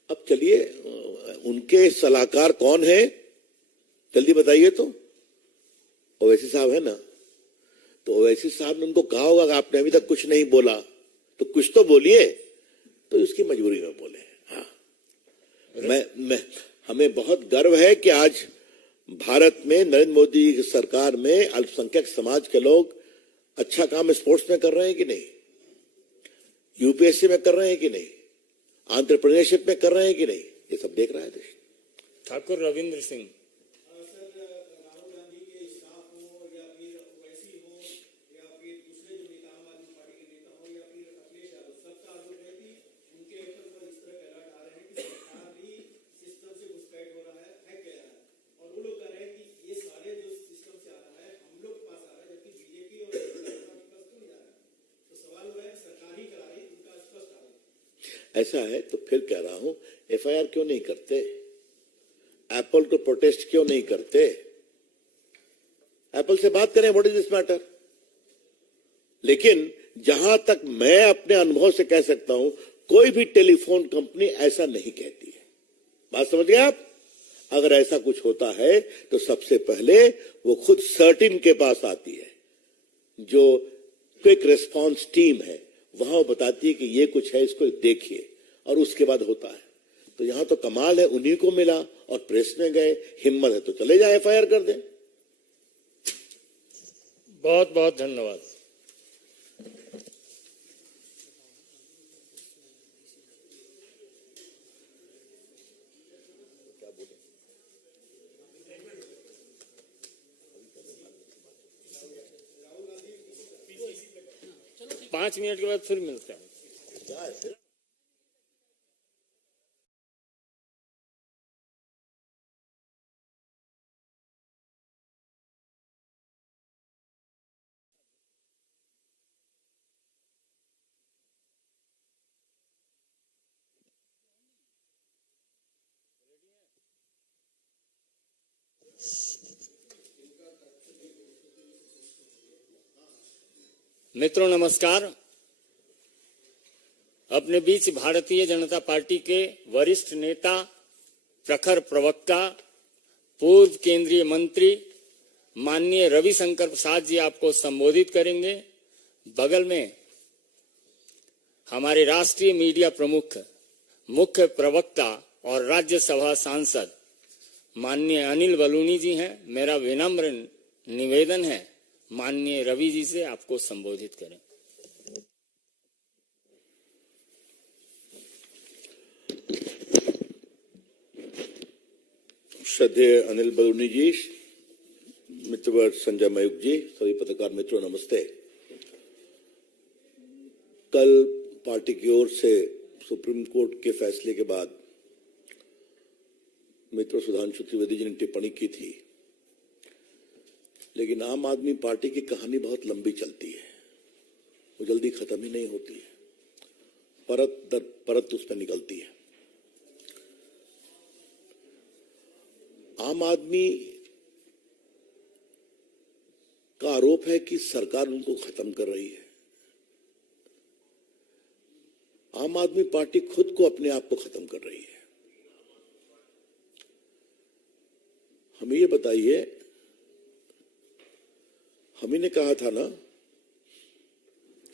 अब चलिए, उनके सलाहकार कौन है जल्दी बताइए। तो ओवैसी साहब है ना, तो ओवैसी साहब ने उनको कहा होगा कि आपने अभी तक कुछ नहीं बोला, तो कुछ तो बोलिए, तो इसकी मजबूरी में बोले। हाँ, हमें बहुत गर्व है कि आज भारत में नरेंद्र मोदी की सरकार में अल्पसंख्यक समाज के लोग अच्छा काम स्पोर्ट्स में कर रहे हैं कि नहीं? यूपीएससी में कर रहे हैं कि नहीं, एंटरप्रेन्योरशिप में कर रहे हैं कि नहीं, ये सब देख रहा है देश। ठाकुर रविंद्र सिंह। सर राहुल गांधी के स्टाफ हो या फिर ओवैसी हो या फिर दूसरे जो नेता आम आदमी पार्टी के नेता हो या फिर अखिलेश यादव, सबका आरोप है कि उनके ऊपर इस तरह के अलर्ट आ रहे हैं कि सरकार भी सिस्टम से घुसपैठ हो रहा है, हैक किया जा रहा है, और वो लोग कह रहे हैं कि ये सारे जो सिस्टम से आ रहा है हम लोग के पास आ रहा है, जबकि बीजेपी और सरकार के पास क्यों नहीं जा रहा है। तो सवाल हुआ है कि सरकार ही करा रही, उनका स्पष्ट आरोप। ऐसा है तो फिर कह रहा हूं, एफआईआर क्यों नहीं करते, एप्पल को प्रोटेस्ट क्यों नहीं करते, एप्पल से बात करें, व्हाट इज दिस मैटर। लेकिन जहां तक मैं अपने अनुभव से कह सकता हूं, कोई भी टेलीफोन कंपनी ऐसा नहीं कहती है। बात समझ गए आप? अगर ऐसा कुछ होता है तो सबसे पहले वो खुद सर्टिन के पास आती है, जो क्विक रिस्पांस टीम है, वहां वो बताती है कि ये कुछ है, इसको देखिए, और उसके बाद होता है। तो यहां तो कमाल है, उन्हीं को मिला और प्रेस में गए, हिम्मत है तो चले जाए एफआईआर कर दें। बहुत बहुत धन्यवाद। पांच मिनट के बाद फिर मिलते हैं। मित्रों नमस्कार। अपने बीच भारतीय जनता पार्टी के वरिष्ठ नेता, प्रखर प्रवक्ता, पूर्व केंद्रीय मंत्री माननीय रविशंकर प्रसाद जी आपको संबोधित करेंगे। बगल में हमारे राष्ट्रीय मीडिया प्रमुख, मुख्य प्रवक्ता और राज्यसभा सांसद माननीय अनिल बलूनी जी हैं। मेरा विनम्र निवेदन है माननीय रवि जी से आपको संबोधित करें। श्रद्धेय अनिल बलूनी जी, मित्रवर संजय मयूख जी, सभी पत्रकार मित्रों नमस्ते। कल पार्टी की ओर से सुप्रीम कोर्ट के फैसले के बाद मित्र सुधांशु त्रिवेदी जी ने टिप्पणी की थी, लेकिन आम आदमी पार्टी की कहानी बहुत लंबी चलती है, वो जल्दी खत्म ही नहीं होती है, परत दर परत उस पर निकलती है। आम आदमी का आरोप है कि सरकार उनको खत्म कर रही है। आम आदमी पार्टी खुद को, अपने आप को खत्म कर रही है। हमें ये बताइए, हम ही ने कहा था ना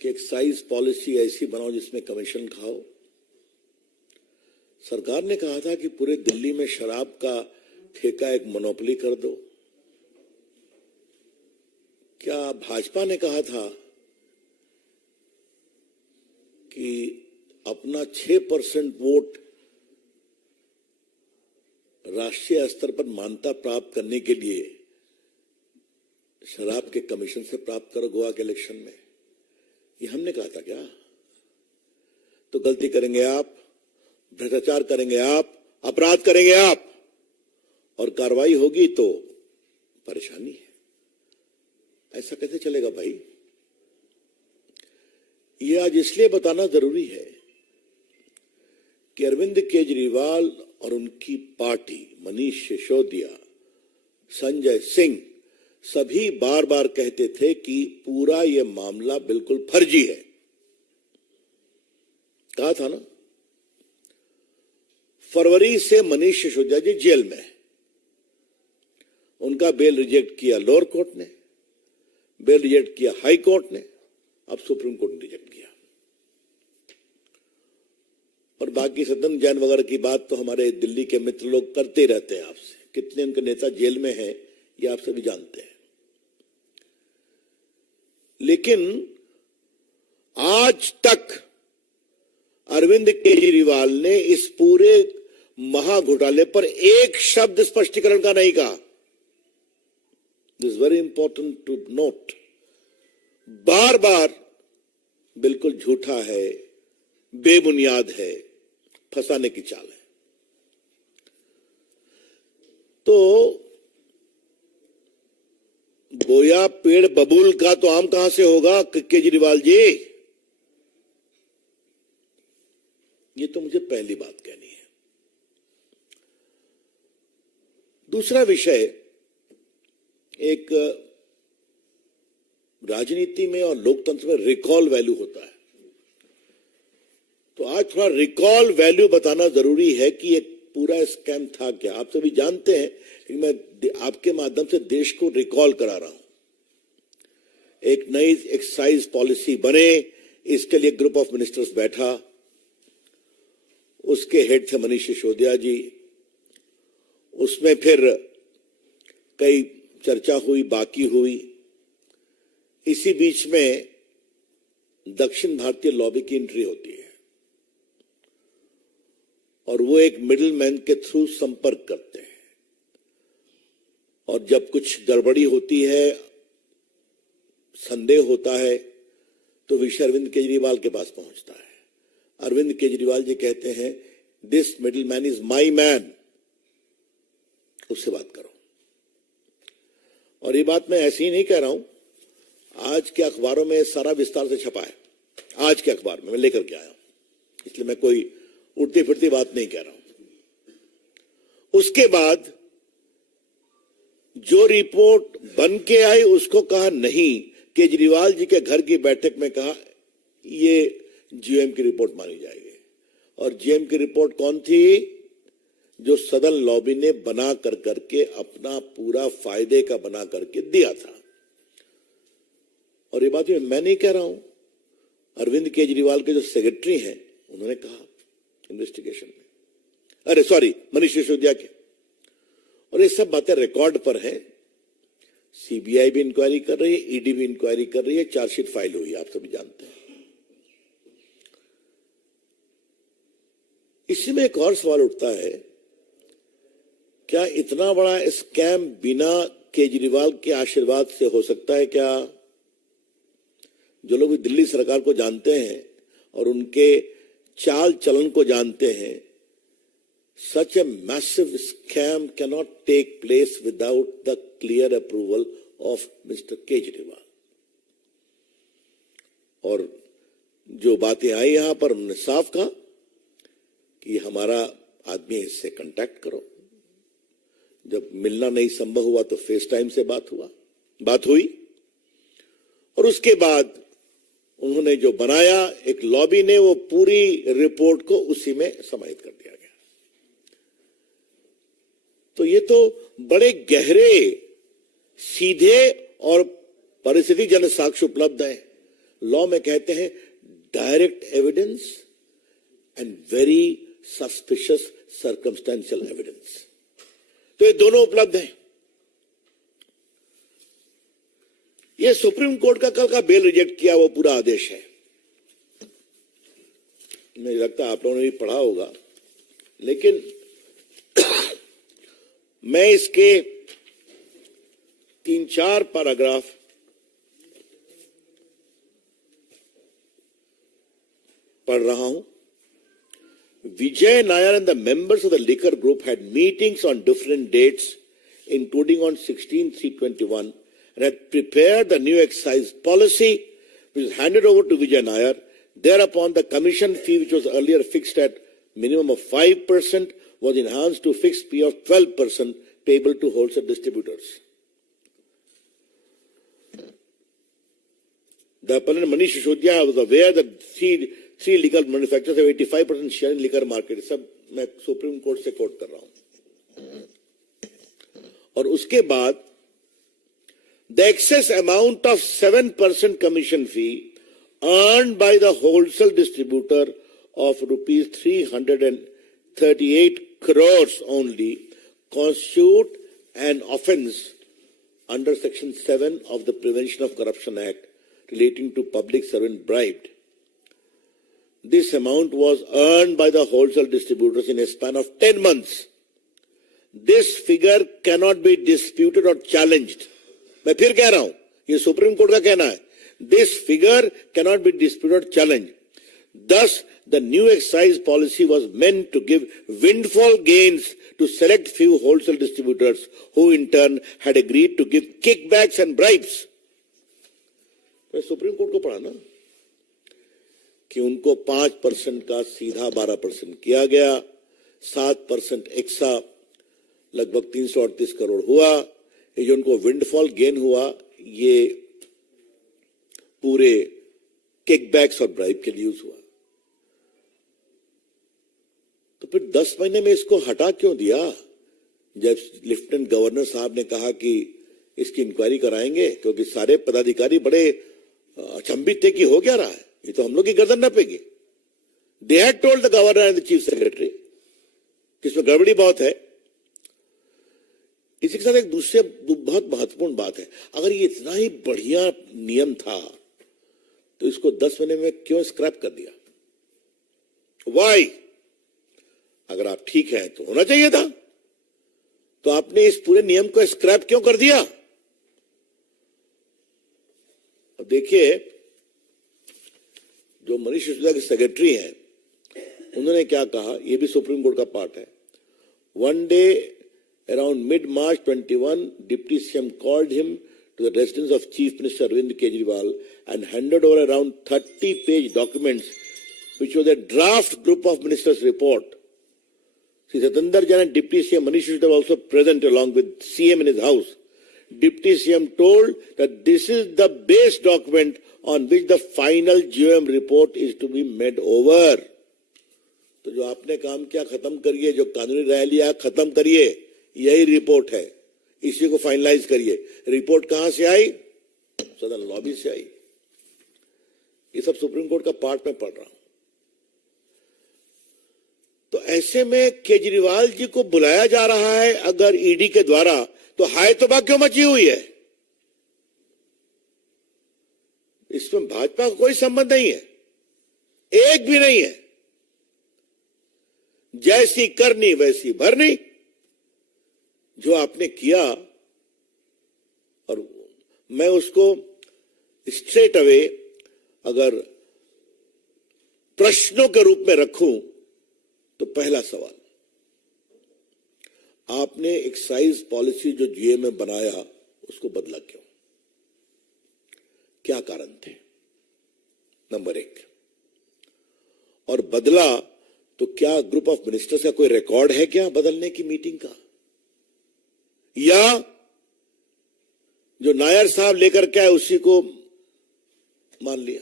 कि एक्साइज पॉलिसी ऐसी बनाओ जिसमें कमीशन खाओ। सरकार ने कहा था कि पूरे दिल्ली में शराब का ठेका एक मोनोपोली कर दो। क्या भाजपा ने कहा था कि अपना 6% वोट राष्ट्रीय स्तर पर मान्यता प्राप्त करने के लिए शराब के कमीशन से प्राप्त करो गोवा के इलेक्शन में? ये हमने कहा था क्या? तो गलती करेंगे आप, भ्रष्टाचार करेंगे आप, अपराध करेंगे आप, और कार्रवाई होगी तो परेशानी है। ऐसा कैसे चलेगा भाई? ये आज इसलिए बताना जरूरी है कि अरविंद केजरीवाल और उनकी पार्टी, मनीष सिसोदिया, संजय सिंह, सभी बार बार कहते थे कि पूरा ये मामला बिल्कुल फर्जी है। कहा था ना। फरवरी से मनीष सिसोदिया जी जेल में, उनका बेल रिजेक्ट किया लोअर कोर्ट ने, बेल रिजेक्ट किया हाई कोर्ट ने, अब सुप्रीम कोर्ट ने रिजेक्ट किया। और बाकी सदन जैन वगैरह की बात तो हमारे दिल्ली के मित्र लोग करते रहते हैं आपसे। कितने उनके नेता जेल में हैं ये आप सभी जानते हैं। लेकिन आज तक अरविंद केजरीवाल ने इस पूरे महाघोटाले पर एक शब्द स्पष्टीकरण का नहीं कहा। This very important to note. बार बार बिल्कुल झूठा है, बेबुनियाद है, फंसाने की चाल है। तो गोया पेड़ बबूल का तो आम कहां से होगा केजरीवाल जी? ये तो मुझे पहली बात कहनी है। दूसरा विषय, एक राजनीति में और लोकतंत्र में रिकॉल वैल्यू होता है। तो आज थोड़ा रिकॉल वैल्यू बताना जरूरी है कि ये पूरा स्कैम था क्या। आप सभी जानते हैं कि मैं आपके माध्यम से देश को रिकॉल करा रहा हूं। एक नई एक्साइज पॉलिसी बने, इसके लिए ग्रुप ऑफ मिनिस्टर्स बैठा, उसके हेड थे मनीष सिसोदिया जी। उसमें फिर कई चर्चा हुई, बाकी हुई। इसी बीच में दक्षिण भारतीय लॉबी की एंट्री होती है और वो एक मिडिल मैन के थ्रू संपर्क करते हैं, और जब कुछ गड़बड़ी होती है, संदेह होता है, तो विषय अरविंद केजरीवाल के पास पहुंचता है। अरविंद केजरीवाल जी कहते हैं, this middle man is my man, उससे बात करो। और ये बात मैं ऐसे ही नहीं कह रहा हूं, आज के अखबारों में सारा विस्तार से छपा है। आज के अखबार में मैं लेकर के आया हूं, इसलिए मैं कोई उड़ती फिरती बात नहीं कह रहा हूं। उसके बाद जो रिपोर्ट बन के आई उसको कहा नहीं। केजरीवाल जी के घर की बैठक में कहा ये जीएम की रिपोर्ट मानी जाएगी। और जीएम की रिपोर्ट कौन थी? जो सदन लॉबी ने बना कर करके अपना पूरा फायदे का बना करके दिया था। और ये बात मैं नहीं कह रहा हूं, अरविंद केजरीवाल के जो सेक्रेटरी हैं उन्होंने कहा इन्वेस्टिगेशन में, अरे सॉरी, मनीष सिसोदिया के। और ये सब बातें रिकॉर्ड पर हैं। सीबीआई भी इंक्वायरी कर रही है, ईडी भी इंक्वायरी कर रही है, चार्जशीट फाइल हुई, आप सभी जानते हैं। इसी में एक और सवाल उठता है, क्या इतना बड़ा स्कैम बिना केजरीवाल के आशीर्वाद से हो सकता है क्या? जो लोग भी दिल्ली सरकार को जानते हैं और उनके चाल चलन को जानते हैं, such a massive scam cannot take place without the clear approval of Mr. Kejriwal. और जो बातें आई यहां पर, उन्होंने साफ कहा कि हमारा आदमी इससे कांटेक्ट करो। जब मिलना नहीं संभव हुआ तो फेस टाइम से बात हुई। और उसके बाद उन्होंने जो बनाया एक लॉबी ने, वो पूरी रिपोर्ट को उसी में समाहित कर दिया गया। तो ये तो बड़े गहरे, सीधे और परिस्थिति जन साक्ष्य उपलब्ध है। लॉ में कहते हैं direct evidence and very suspicious circumstantial evidence. तो ये दोनों उपलब्ध हैं। ये सुप्रीम कोर्ट का कल का बेल रिजेक्ट किया वो पूरा आदेश है। मुझे लगता है आप लोगों ने भी पढ़ा होगा, लेकिन मैं इसके 3-4 पैराग्राफ पढ़ रहा हूं। Vijay Nair and the members of the liquor group had meetings on different dates, including on 16/3/21, and had prepared the new excise policy, which was handed over to Vijay Nair. Thereupon, the commission fee, which was earlier fixed at minimum of 5%, was enhanced to a fixed fee of 12% payable to wholesale distributors. The appellant Manish Sisodia was aware that three legal manufacturers have 85% share in liquor market. सब मैं supreme court से coat कर रहा हूं। और उसके बाद the excess amount of 7% commission fee earned by the wholesale distributor of rupees 338 crores only constitute an offence under section 7 of the Prevention of Corruption Act relating to public servant bribed. This amount was earned by the wholesale distributors in a span of 10 months. This figure cannot be disputed or challenged. मैं फिर कह रहा हूं, ये supreme court का कहना है. This figure cannot be disputed or challenged. Thus, the new excise policy was meant to give windfall gains to select few wholesale distributors who in turn had agreed to give kickbacks and bribes. मैं supreme court को पढ़ा ना कि उनको 5% का सीधा 12% किया गया, 7% एक्सा लगभग 338 करोड़ हुआ. ये जो उनको विंडफॉल गेन हुआ, ये पूरे किकबैक्स और ब्राइब के लिए यूज हुआ. तो फिर 10 महीने में इसको हटा क्यों दिया? जब लेफ्टिनेंट गवर्नर साहब ने कहा कि इसकी इंक्वायरी कराएंगे, क्योंकि सारे पदाधिकारी बड़े अचंभित थे कि हो क्या रहा है, ये तो हम लोग की गर्दन नपेगी. They had told the governor and the chief secretary कि इसमें गड़बड़ी बहुत है. इसी के साथ एक दूसरी बहुत महत्वपूर्ण बात है, अगर ये इतना ही बढ़िया नियम था तो इसको 10 महीने में क्यों स्क्रैप कर दिया? वाई? अगर आप ठीक है तो होना चाहिए था, तो आपने इस पूरे नियम को स्क्रैप क्यों कर दिया? अब देखिए, जो मनीष सिसोदिया के सेक्रेटरी हैं, उन्होंने क्या कहा, यह भी सुप्रीम कोर्ट का पार्ट है. One day around mid-March 21, Deputy CM called him to the residence of Chief Minister Arvind Kejriwal and handed over around 30-page documents, which was a draft group of ministers' report. Sri Satendra Jain and Deputy CM Manish Sisodia were also present along with CM in his house. Deputy CM told that this is the base document on which the final GOM report is to be made over. तो जो आपने काम किया खत्म करिए, जो कानूनी राय लिया खत्म करिए, यही रिपोर्ट है, इसी को फाइनलाइज करिए. रिपोर्ट कहां से आई? सदन लॉबी से आई. ये सब सुप्रीम कोर्ट का पार्ट में पढ़ रहा हूं. तो ऐसे में केजरीवाल जी को बुलाया जा रहा है अगर ईडी के द्वारा, तो हाय तौबा क्यों मची हुई है? इसमें भाजपा का कोई संबंध नहीं है, एक भी नहीं है. जैसी करनी वैसी भरनी. जो आपने किया, और मैं उसको स्ट्रेट अवे अगर प्रश्नों के रूप में रखूं, तो पहला सवाल, आपने एक्साइज पॉलिसी जो जीए में बनाया उसको बदला क्यों? क्या कारण थे? नंबर 1. और बदला तो क्या ग्रुप ऑफ मिनिस्टर्स का कोई रिकॉर्ड है क्या बदलने की मीटिंग का? या जो नायर साहब लेकर के आए उसी को मान लिया?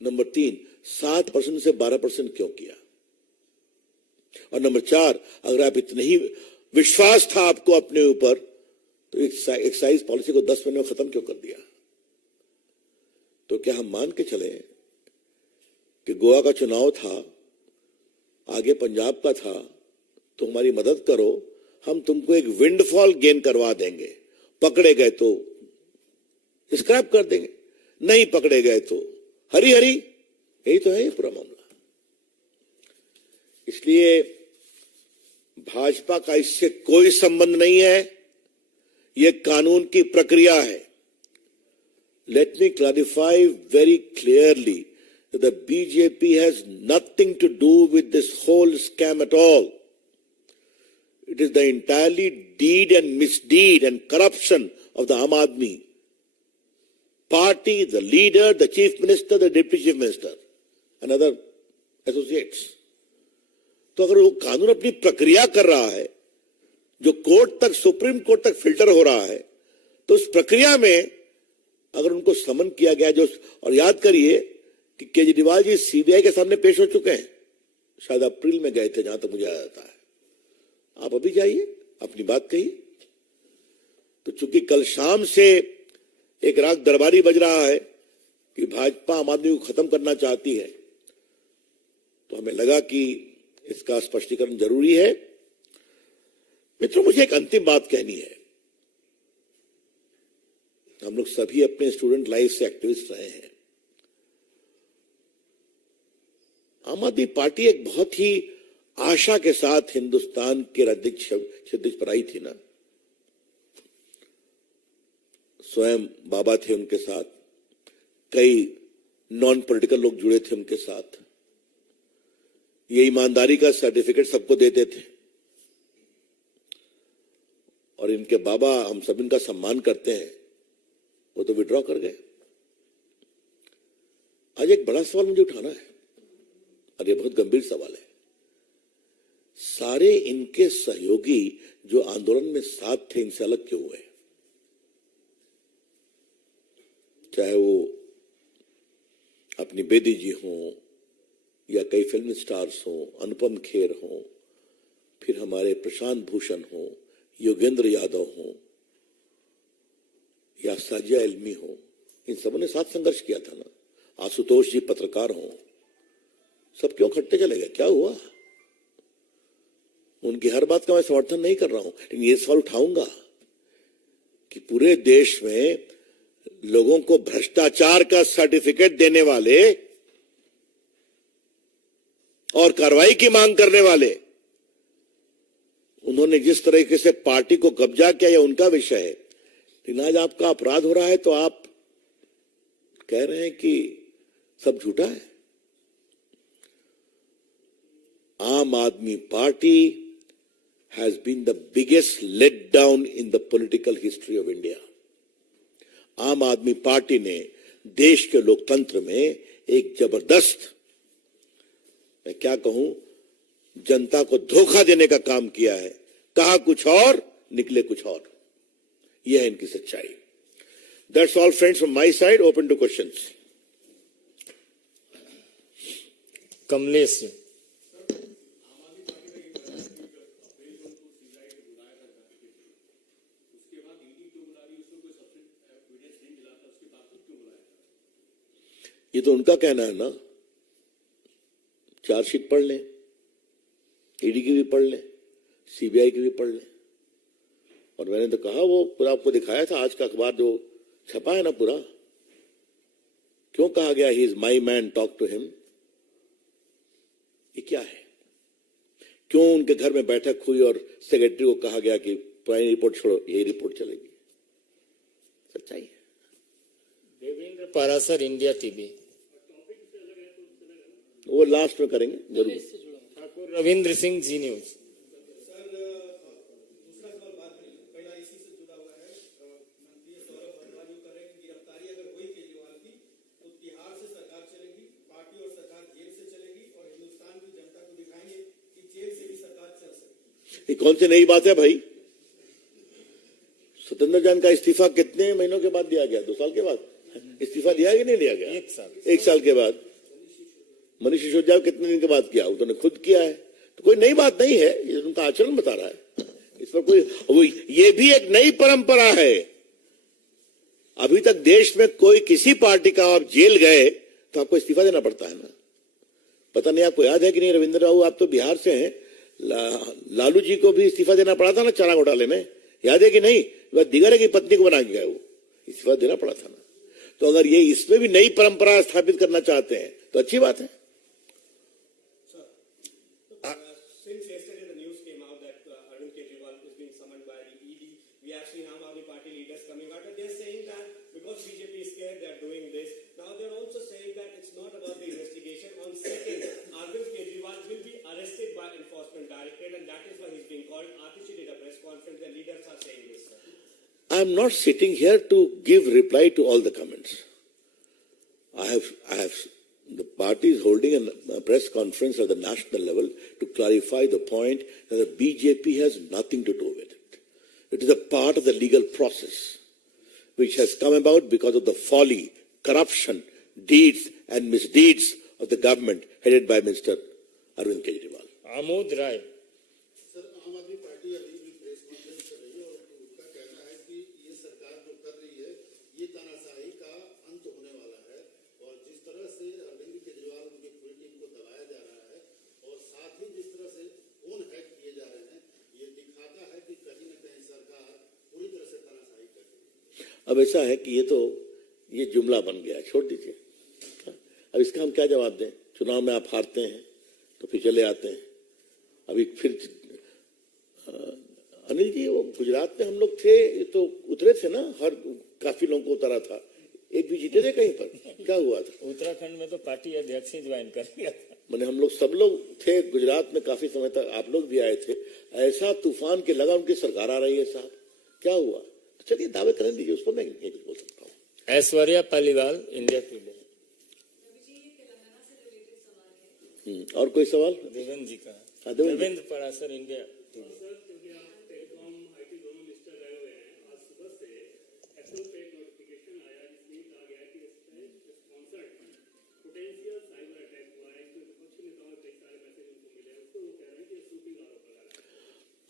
नंबर 3, 7% से 12% क्यों किया? और नंबर 4, अगर आप इतने ही विश्वास था आपको अपने ऊपर, तो एक्साइज पॉलिसी को 10 महीने में खत्म क्यों कर दिया? तो क्या हम मान के चले कि गोवा का चुनाव था, आगे पंजाब का था, तो हमारी मदद करो, हम तुमको एक विंडफॉल गेन करवा देंगे, पकड़े गए तो स्क्रैप कर देंगे, नहीं पकड़े गए तो हरी हरी. यही तो है ये पूरा मामला. इसलिए भाजपा का इससे कोई संबंध नहीं है, यह कानून की प्रक्रिया है. Let me clarify very clearly that the BJP has nothing to do with this whole scam at all. It is the entirely deed and misdeed and corruption of the Aam Aadmi party, the leader, the chief minister, the deputy chief minister and other associates. तो अगर वो कानून अपनी प्रक्रिया कर रहा है, जो कोर्ट तक, सुप्रीम कोर्ट तक फिल्टर हो रहा है, तो उस प्रक्रिया में अगर उनको समन किया गया, जो, और याद करिए कि केजरीवाल जी सीबीआई के सामने पेश हो चुके हैं, शायद अप्रैल में गए थे जहां तक मुझे याद आता है. आप अभी जाइए, अपनी बात कहिए. तो चूंकि कल शाम से एक राग दरबारी बज रहा है कि भाजपा आम आदमी को खत्म करना चाहती है, तो हमें लगा कि इसका स्पष्टीकरण जरूरी है. मित्रों, मुझे एक अंतिम बात कहनी है. हम लोग सभी अपने स्टूडेंट लाइफ से एक्टिविस्ट रहे हैं. आम आदमी पार्टी एक बहुत ही आशा के साथ हिंदुस्तान के राज्याध्यक्ष पर आई थी ना। स्वयं बाबा थे उनके साथ, कई नॉन पॉलिटिकल लोग जुड़े थे उनके साथ। ये ईमानदारी का सर्टिफिकेट सबको देते थे और इनके बाबा, हम सब इनका सम्मान करते हैं, वो तो विड्रॉ कर गए। आज एक बड़ा सवाल मुझे उठाना है और ये बहुत गंभीर सवाल है। सारे इनके सहयोगी जो आंदोलन में साथ थे, इनसे अलग क्यों हुए? चाहे वो अपनी बेदी जी हों या कई फिल्म स्टार्स हों, अनुपम खेर हों, फिर हमारे प्रशांत भूषण हों, योगेंद्र यादव हों या साजिया इल्मी हो, इन सबों ने साथ संघर्ष किया था ना। आशुतोष जी पत्रकार हों, सब क्यों खट्टे चले गए? क्या हुआ? उनकी हर बात का मैं समर्थन नहीं कर रहा हूं, लेकिन ये सवाल उठाऊंगा कि पूरे देश में लोगों को भ्रष्टाचार का सर्टिफिकेट देने वाले और कार्रवाई की मांग करने वाले, उन्होंने जिस तरीके से पार्टी को कब्जा किया, यह उनका विषय है। लेकिन आज आपका अपराध हो रहा है तो आप कह रहे हैं कि सब झूठा है। आम Aadmi party has been the biggest letdown in the political history of India. आम आदमी पार्टी ने देश के लोकतंत्र में एक जबरदस्त, मैं क्या कहूं, जनता को धोखा देने का काम किया है। कहा कुछ और, निकले कुछ और। यह है इनकी सच्चाई। That's all, friends, from my side. Open to questions. Kamlesh ji. ये तो उनका कहना है ना। चार्जशीट पढ़ लें, ईडी की भी पढ़ लें, सीबीआई की भी पढ़ लें। और मैंने तो कहा, वो पूरा आपको दिखाया था आज का अखबार जो छपा है ना पूरा। क्यों कहा गया he is my man, talk to him? ये क्या है? क्यों उनके घर में बैठक हुई और सेक्रेटरी को कहा गया कि पुरानी रिपोर्ट छोड़ो, यही रिपोर्ट चलेगी? सच्चाई है। Devendra Parashar, India TV. वो लास्ट में करेंगे जरूर। ठाकुर रविंद्र सिंह, जी न्यूज। सर, दूसरा सवाल बात नहीं, पहला इसी से जुड़ा हुआ है। मंत्री सौरभ भरद्वाज कर रहे हैं कि गिरफ्तारी अगर हुई केजरीवाल की तो तिहाड़ से सरकार चलेगी, पार्टी और सरकार जेल से चलेगी और हिंदुस्तान की जनता को दिखाएंगे कि जेल से भी सरकार चल सकती है। ये कौन सी नई बात है भाई? सत्येंद्र जैन का इस्तीफा कितने महीनों के बाद दिया गया? 2 साल के बाद इस्तीफा दिया कि नहीं दिया गया? 1 साल। 1 साल के बाद। मनीष सिसोदिया कितने दिन के बाद किया? उन्होंने खुद किया है। तो कोई नई बात नहीं है, ये उनका आचरण बता रहा है। इस पर कोई, ये भी एक नई परंपरा है। अभी तक देश में कोई किसी पार्टी का आप जेल गए तो आपको इस्तीफा देना पड़ता है ना। पता नहीं आपको याद है कि नहीं, रविंद्र राव, आप तो बिहार से हैं, लालू जी को भी इस्तीफा देना पड़ा था ना चारा घोटाले में, याद है कि नहीं? वह दिगर की पत्नी को बना के गए, वो इस्तीफा देना पड़ा था ना। तो अगर ये इसमें भी नई परंपरा स्थापित करना चाहते हैं तो अच्छी बात है। Since yesterday the news came out that Arvind Kejriwal is being summoned by the ED, we have seen Aam Aadmi Party leaders coming out and they're saying that because BJP is scared, they're doing this. Now they're also saying that it's not about the investigation. On second, Arvind Kejriwal will be arrested by Enforcement Directorate and that is why he's being called. Atishi did a press conference, the leaders are saying this. I'm not sitting here to give reply to all the comments. The party is holding a press conference at the national level to clarify the point that the BJP has nothing to do with it. It is a part of the legal process which has come about because of the folly, corruption, deeds and misdeeds of the government headed by Mr. Arvind Kejriwal. Amod Rai. Sir, Aam Aadmi party अभी भी press conference कर रही है और उनका कहना है कि ये सरकार जो कर रही है ये तानाशाही का अंत होने वाला है और जिस तरह से अरविंद केजरीवाल उनकी पूरी टीम को दबाया जा रहा है और साथ ही जिस तरह से फोन हैक किए जा रहे हैं, ये दिखाता है कि कहीं न कहीं सरकार पूरी तरह से तानाशाही कर रही है। अब ऐसा है कि ये जुमला बन गया, छोड़ दीजिए। अब इसका हम क्या जवाब दें? चुनाव में आप हारते हैं तो फिर चले आते हैं। अभी फिर अनिल जी, वो गुजरात में हम लोग थे तो उतरे थे ना, हर काफी लोगों को उतारा था, एक भी जीते थे कहीं पर? क्या हुआ था? उत्तराखंड में तो पार्टी अध्यक्ष ही ज्वाइन कर लिया था। मैंने हम लोग सब लोग थे गुजरात में काफी समय तक, आप लोग भी आए थे। ऐसा तूफान के लगा उनकी सरकार आ रही है साहब, क्या हुआ? तो चलिए दावे करने दीजिए, उस पर मैं नहीं कुछ बोल सकता हूँ। Aishwarya Paliwal, India Today. और कोई सवाल? देवेंद्र जी का। हाँ, देवेंद्र जी। Devendra Parashar, India Today.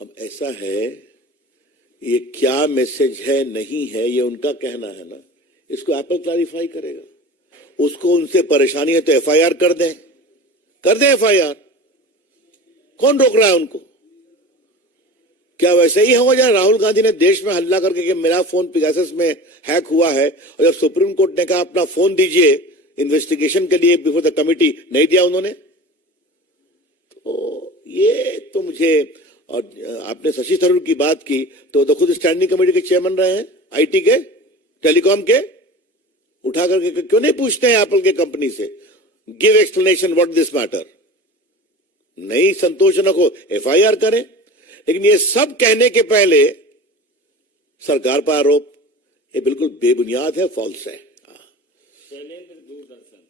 अब ऐसा है, ये क्या मैसेज है नहीं है ये उनका कहना है ना, इसको एप्पल क्लैरिफाई करेगा। उसको उनसे परेशानी है तो एफआईआर कर दें एफआईआर, कौन रोक रहा है उनको? क्या वैसे ही हो जाए? राहुल गांधी ने देश में हल्ला करके कि मेरा फोन पेगासस में हैक हुआ है, और जब सुप्रीम कोर्ट ने कहा अपना फोन दीजिए इन्वेस्टिगेशन के लिए बिफोर द कमिटी, नहीं दिया उन्होंने। तो ये तो मुझे, और आपने शशि थरूर की बात की तो खुद स्टैंडिंग कमेटी के चेयरमैन रहे हैं, आईटी के, टेलीकॉम के, उठा करके क्यों नहीं पूछते हैं एप्पल के कंपनी से, give explanation what this matter? नहीं संतोषजनक हो एफआईआर करें। लेकिन ये सब कहने के पहले सरकार पर आरोप, ये बिल्कुल बेबुनियाद है, फॉल्स है। शैलेंद्र, दूरदर्शन।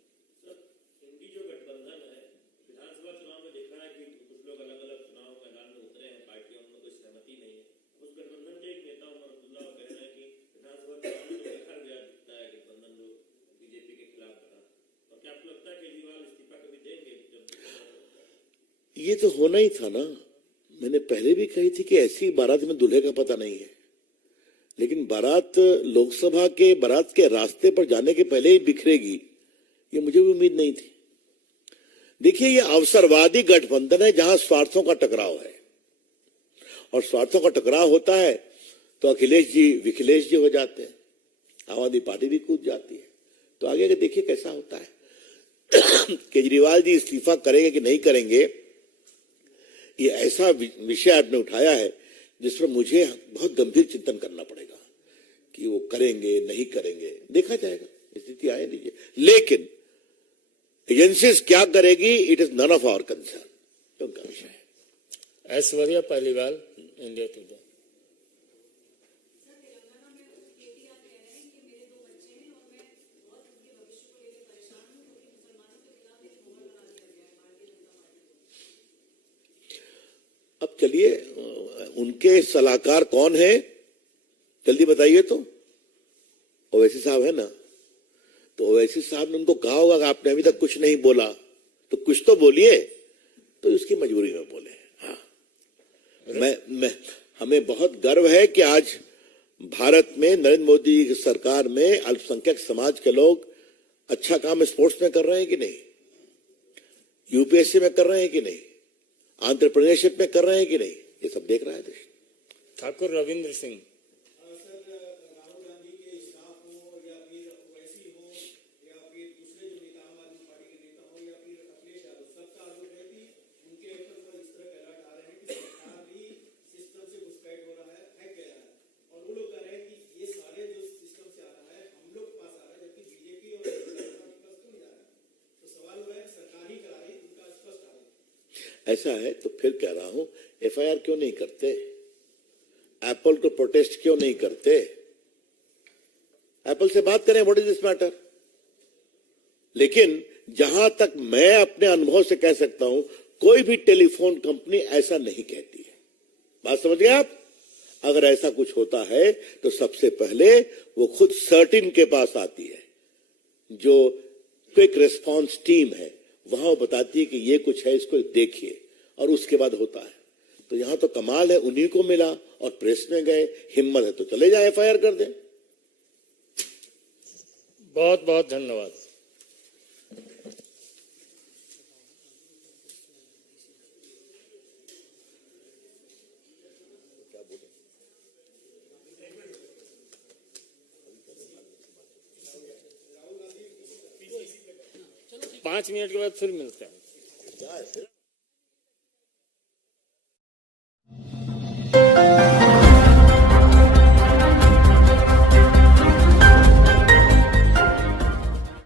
हिंदी जो गठबंधन है, विधानसभा चुनाव में देखा है कि कुछ लोग अलग अलग चुनाव मैदान में उतरे हैं, पार्टियों में कोई सहमति नहीं है। उस गठबंधन के एक नेता उमर अब्दुल्ला कह रहे हैं कि विधानसभा चुनाव में तो देखा गया दिखता है गठबंधन जो बीजेपी के खिलाफ बना। और क्या आपको लगता है केजरीवाल इस्तीफा कभी देंगे? ये तो होना ही था ना, मैंने पहले भी कही थी कि ऐसी बारात में दूल्हे का पता नहीं है। लेकिन बारात लोकसभा के बारात के रास्ते पर जाने के पहले ही बिखरेगी, ये मुझे भी उम्मीद नहीं थी। देखिए, ये अवसरवादी गठबंधन है जहां स्वार्थों का टकराव है, और स्वार्थों का टकराव होता है तो अखिलेश जी विखिलेश जी हो जाते हैं, आम आदमी पार्टी भी कूद जाती है। तो आगे देखिए कैसा होता है। केजरीवाल जी इस्तीफा करेंगे कि नहीं करेंगे, ये ऐसा विषय आपने उठाया है जिस पर मुझे बहुत गंभीर चिंतन करना पड़ेगा कि वो करेंगे नहीं करेंगे, देखा जाएगा, स्थिति आए दीजिए। लेकिन एजेंसीज क्या करेगी, it is none of our concern, उनका विषय है। Aishwarya Paliwal, India Today. अब चलिए, उनके सलाहकार कौन है जल्दी बताइए। तो ओवैसी साहब है ना, तो ओवैसी साहब ने उनको कहा होगा कि आपने अभी तक कुछ नहीं बोला, तो कुछ तो बोलिए, तो इसकी मजबूरी में बोले। हाँ, हमें बहुत गर्व है कि आज भारत में नरेंद्र मोदी की सरकार में अल्पसंख्यक समाज के लोग अच्छा काम स्पोर्ट्स में कर रहे हैं कि नहीं, यूपीएससी में कर रहे हैं कि नहीं, एंटरप्रेन्योरशिप में कर रहे हैं कि नहीं, ये सब देख रहा है देश। ठाकुर रविंद्र सिंह। राहुल गांधी के स्टाफ हो या फिर ओवैसी हो या फिर दूसरे जो नेता आम आदमी पार्टी के नेता हो या फिर अखिलेश यादव, सबका आरोप है कि उनके ऊपर इस तरह के अलर्ट आ रहे हैं कि सरकार भी सिस्टम से घुसपैठ हो रहा है, हैक किया जा रहा है, और वो लोग कह रहे हैं कि ये सारे जो सिस्टम से आ रहा है हम लोग के पास आ रहा है, जबकि बीजेपी और पार्टी के पास क्यों नहीं जा रहा है? तो सवाल हुआ है कि सरकार ही करा रही, उनका स्पष्ट आरोप। ऐसा है तो फिर कह रहा हूं, एफआईआर क्यों नहीं करते, एप्पल को प्रोटेस्ट क्यों नहीं करते, एप्पल से बात करें व्हाट इज दिस मैटर। लेकिन जहां तक मैं अपने अनुभव से कह सकता हूं, कोई भी टेलीफोन कंपनी ऐसा नहीं कहती है। बात समझ गए आप? अगर ऐसा कुछ होता है तो सबसे पहले वो खुद सर्टिन के पास आती है, जो क्विक रिस्पांस टीम है, वहां वो बताती है कि ये कुछ है, इसको देखिए, और उसके बाद होता है। तो यहां तो कमाल है, उन्हीं को मिला और प्रेस में गए, हिम्मत है तो चले जाए एफआईआर कर दें। बहुत बहुत धन्यवाद। 5 मिनट के बाद फिर मिलते हैं। क्या है?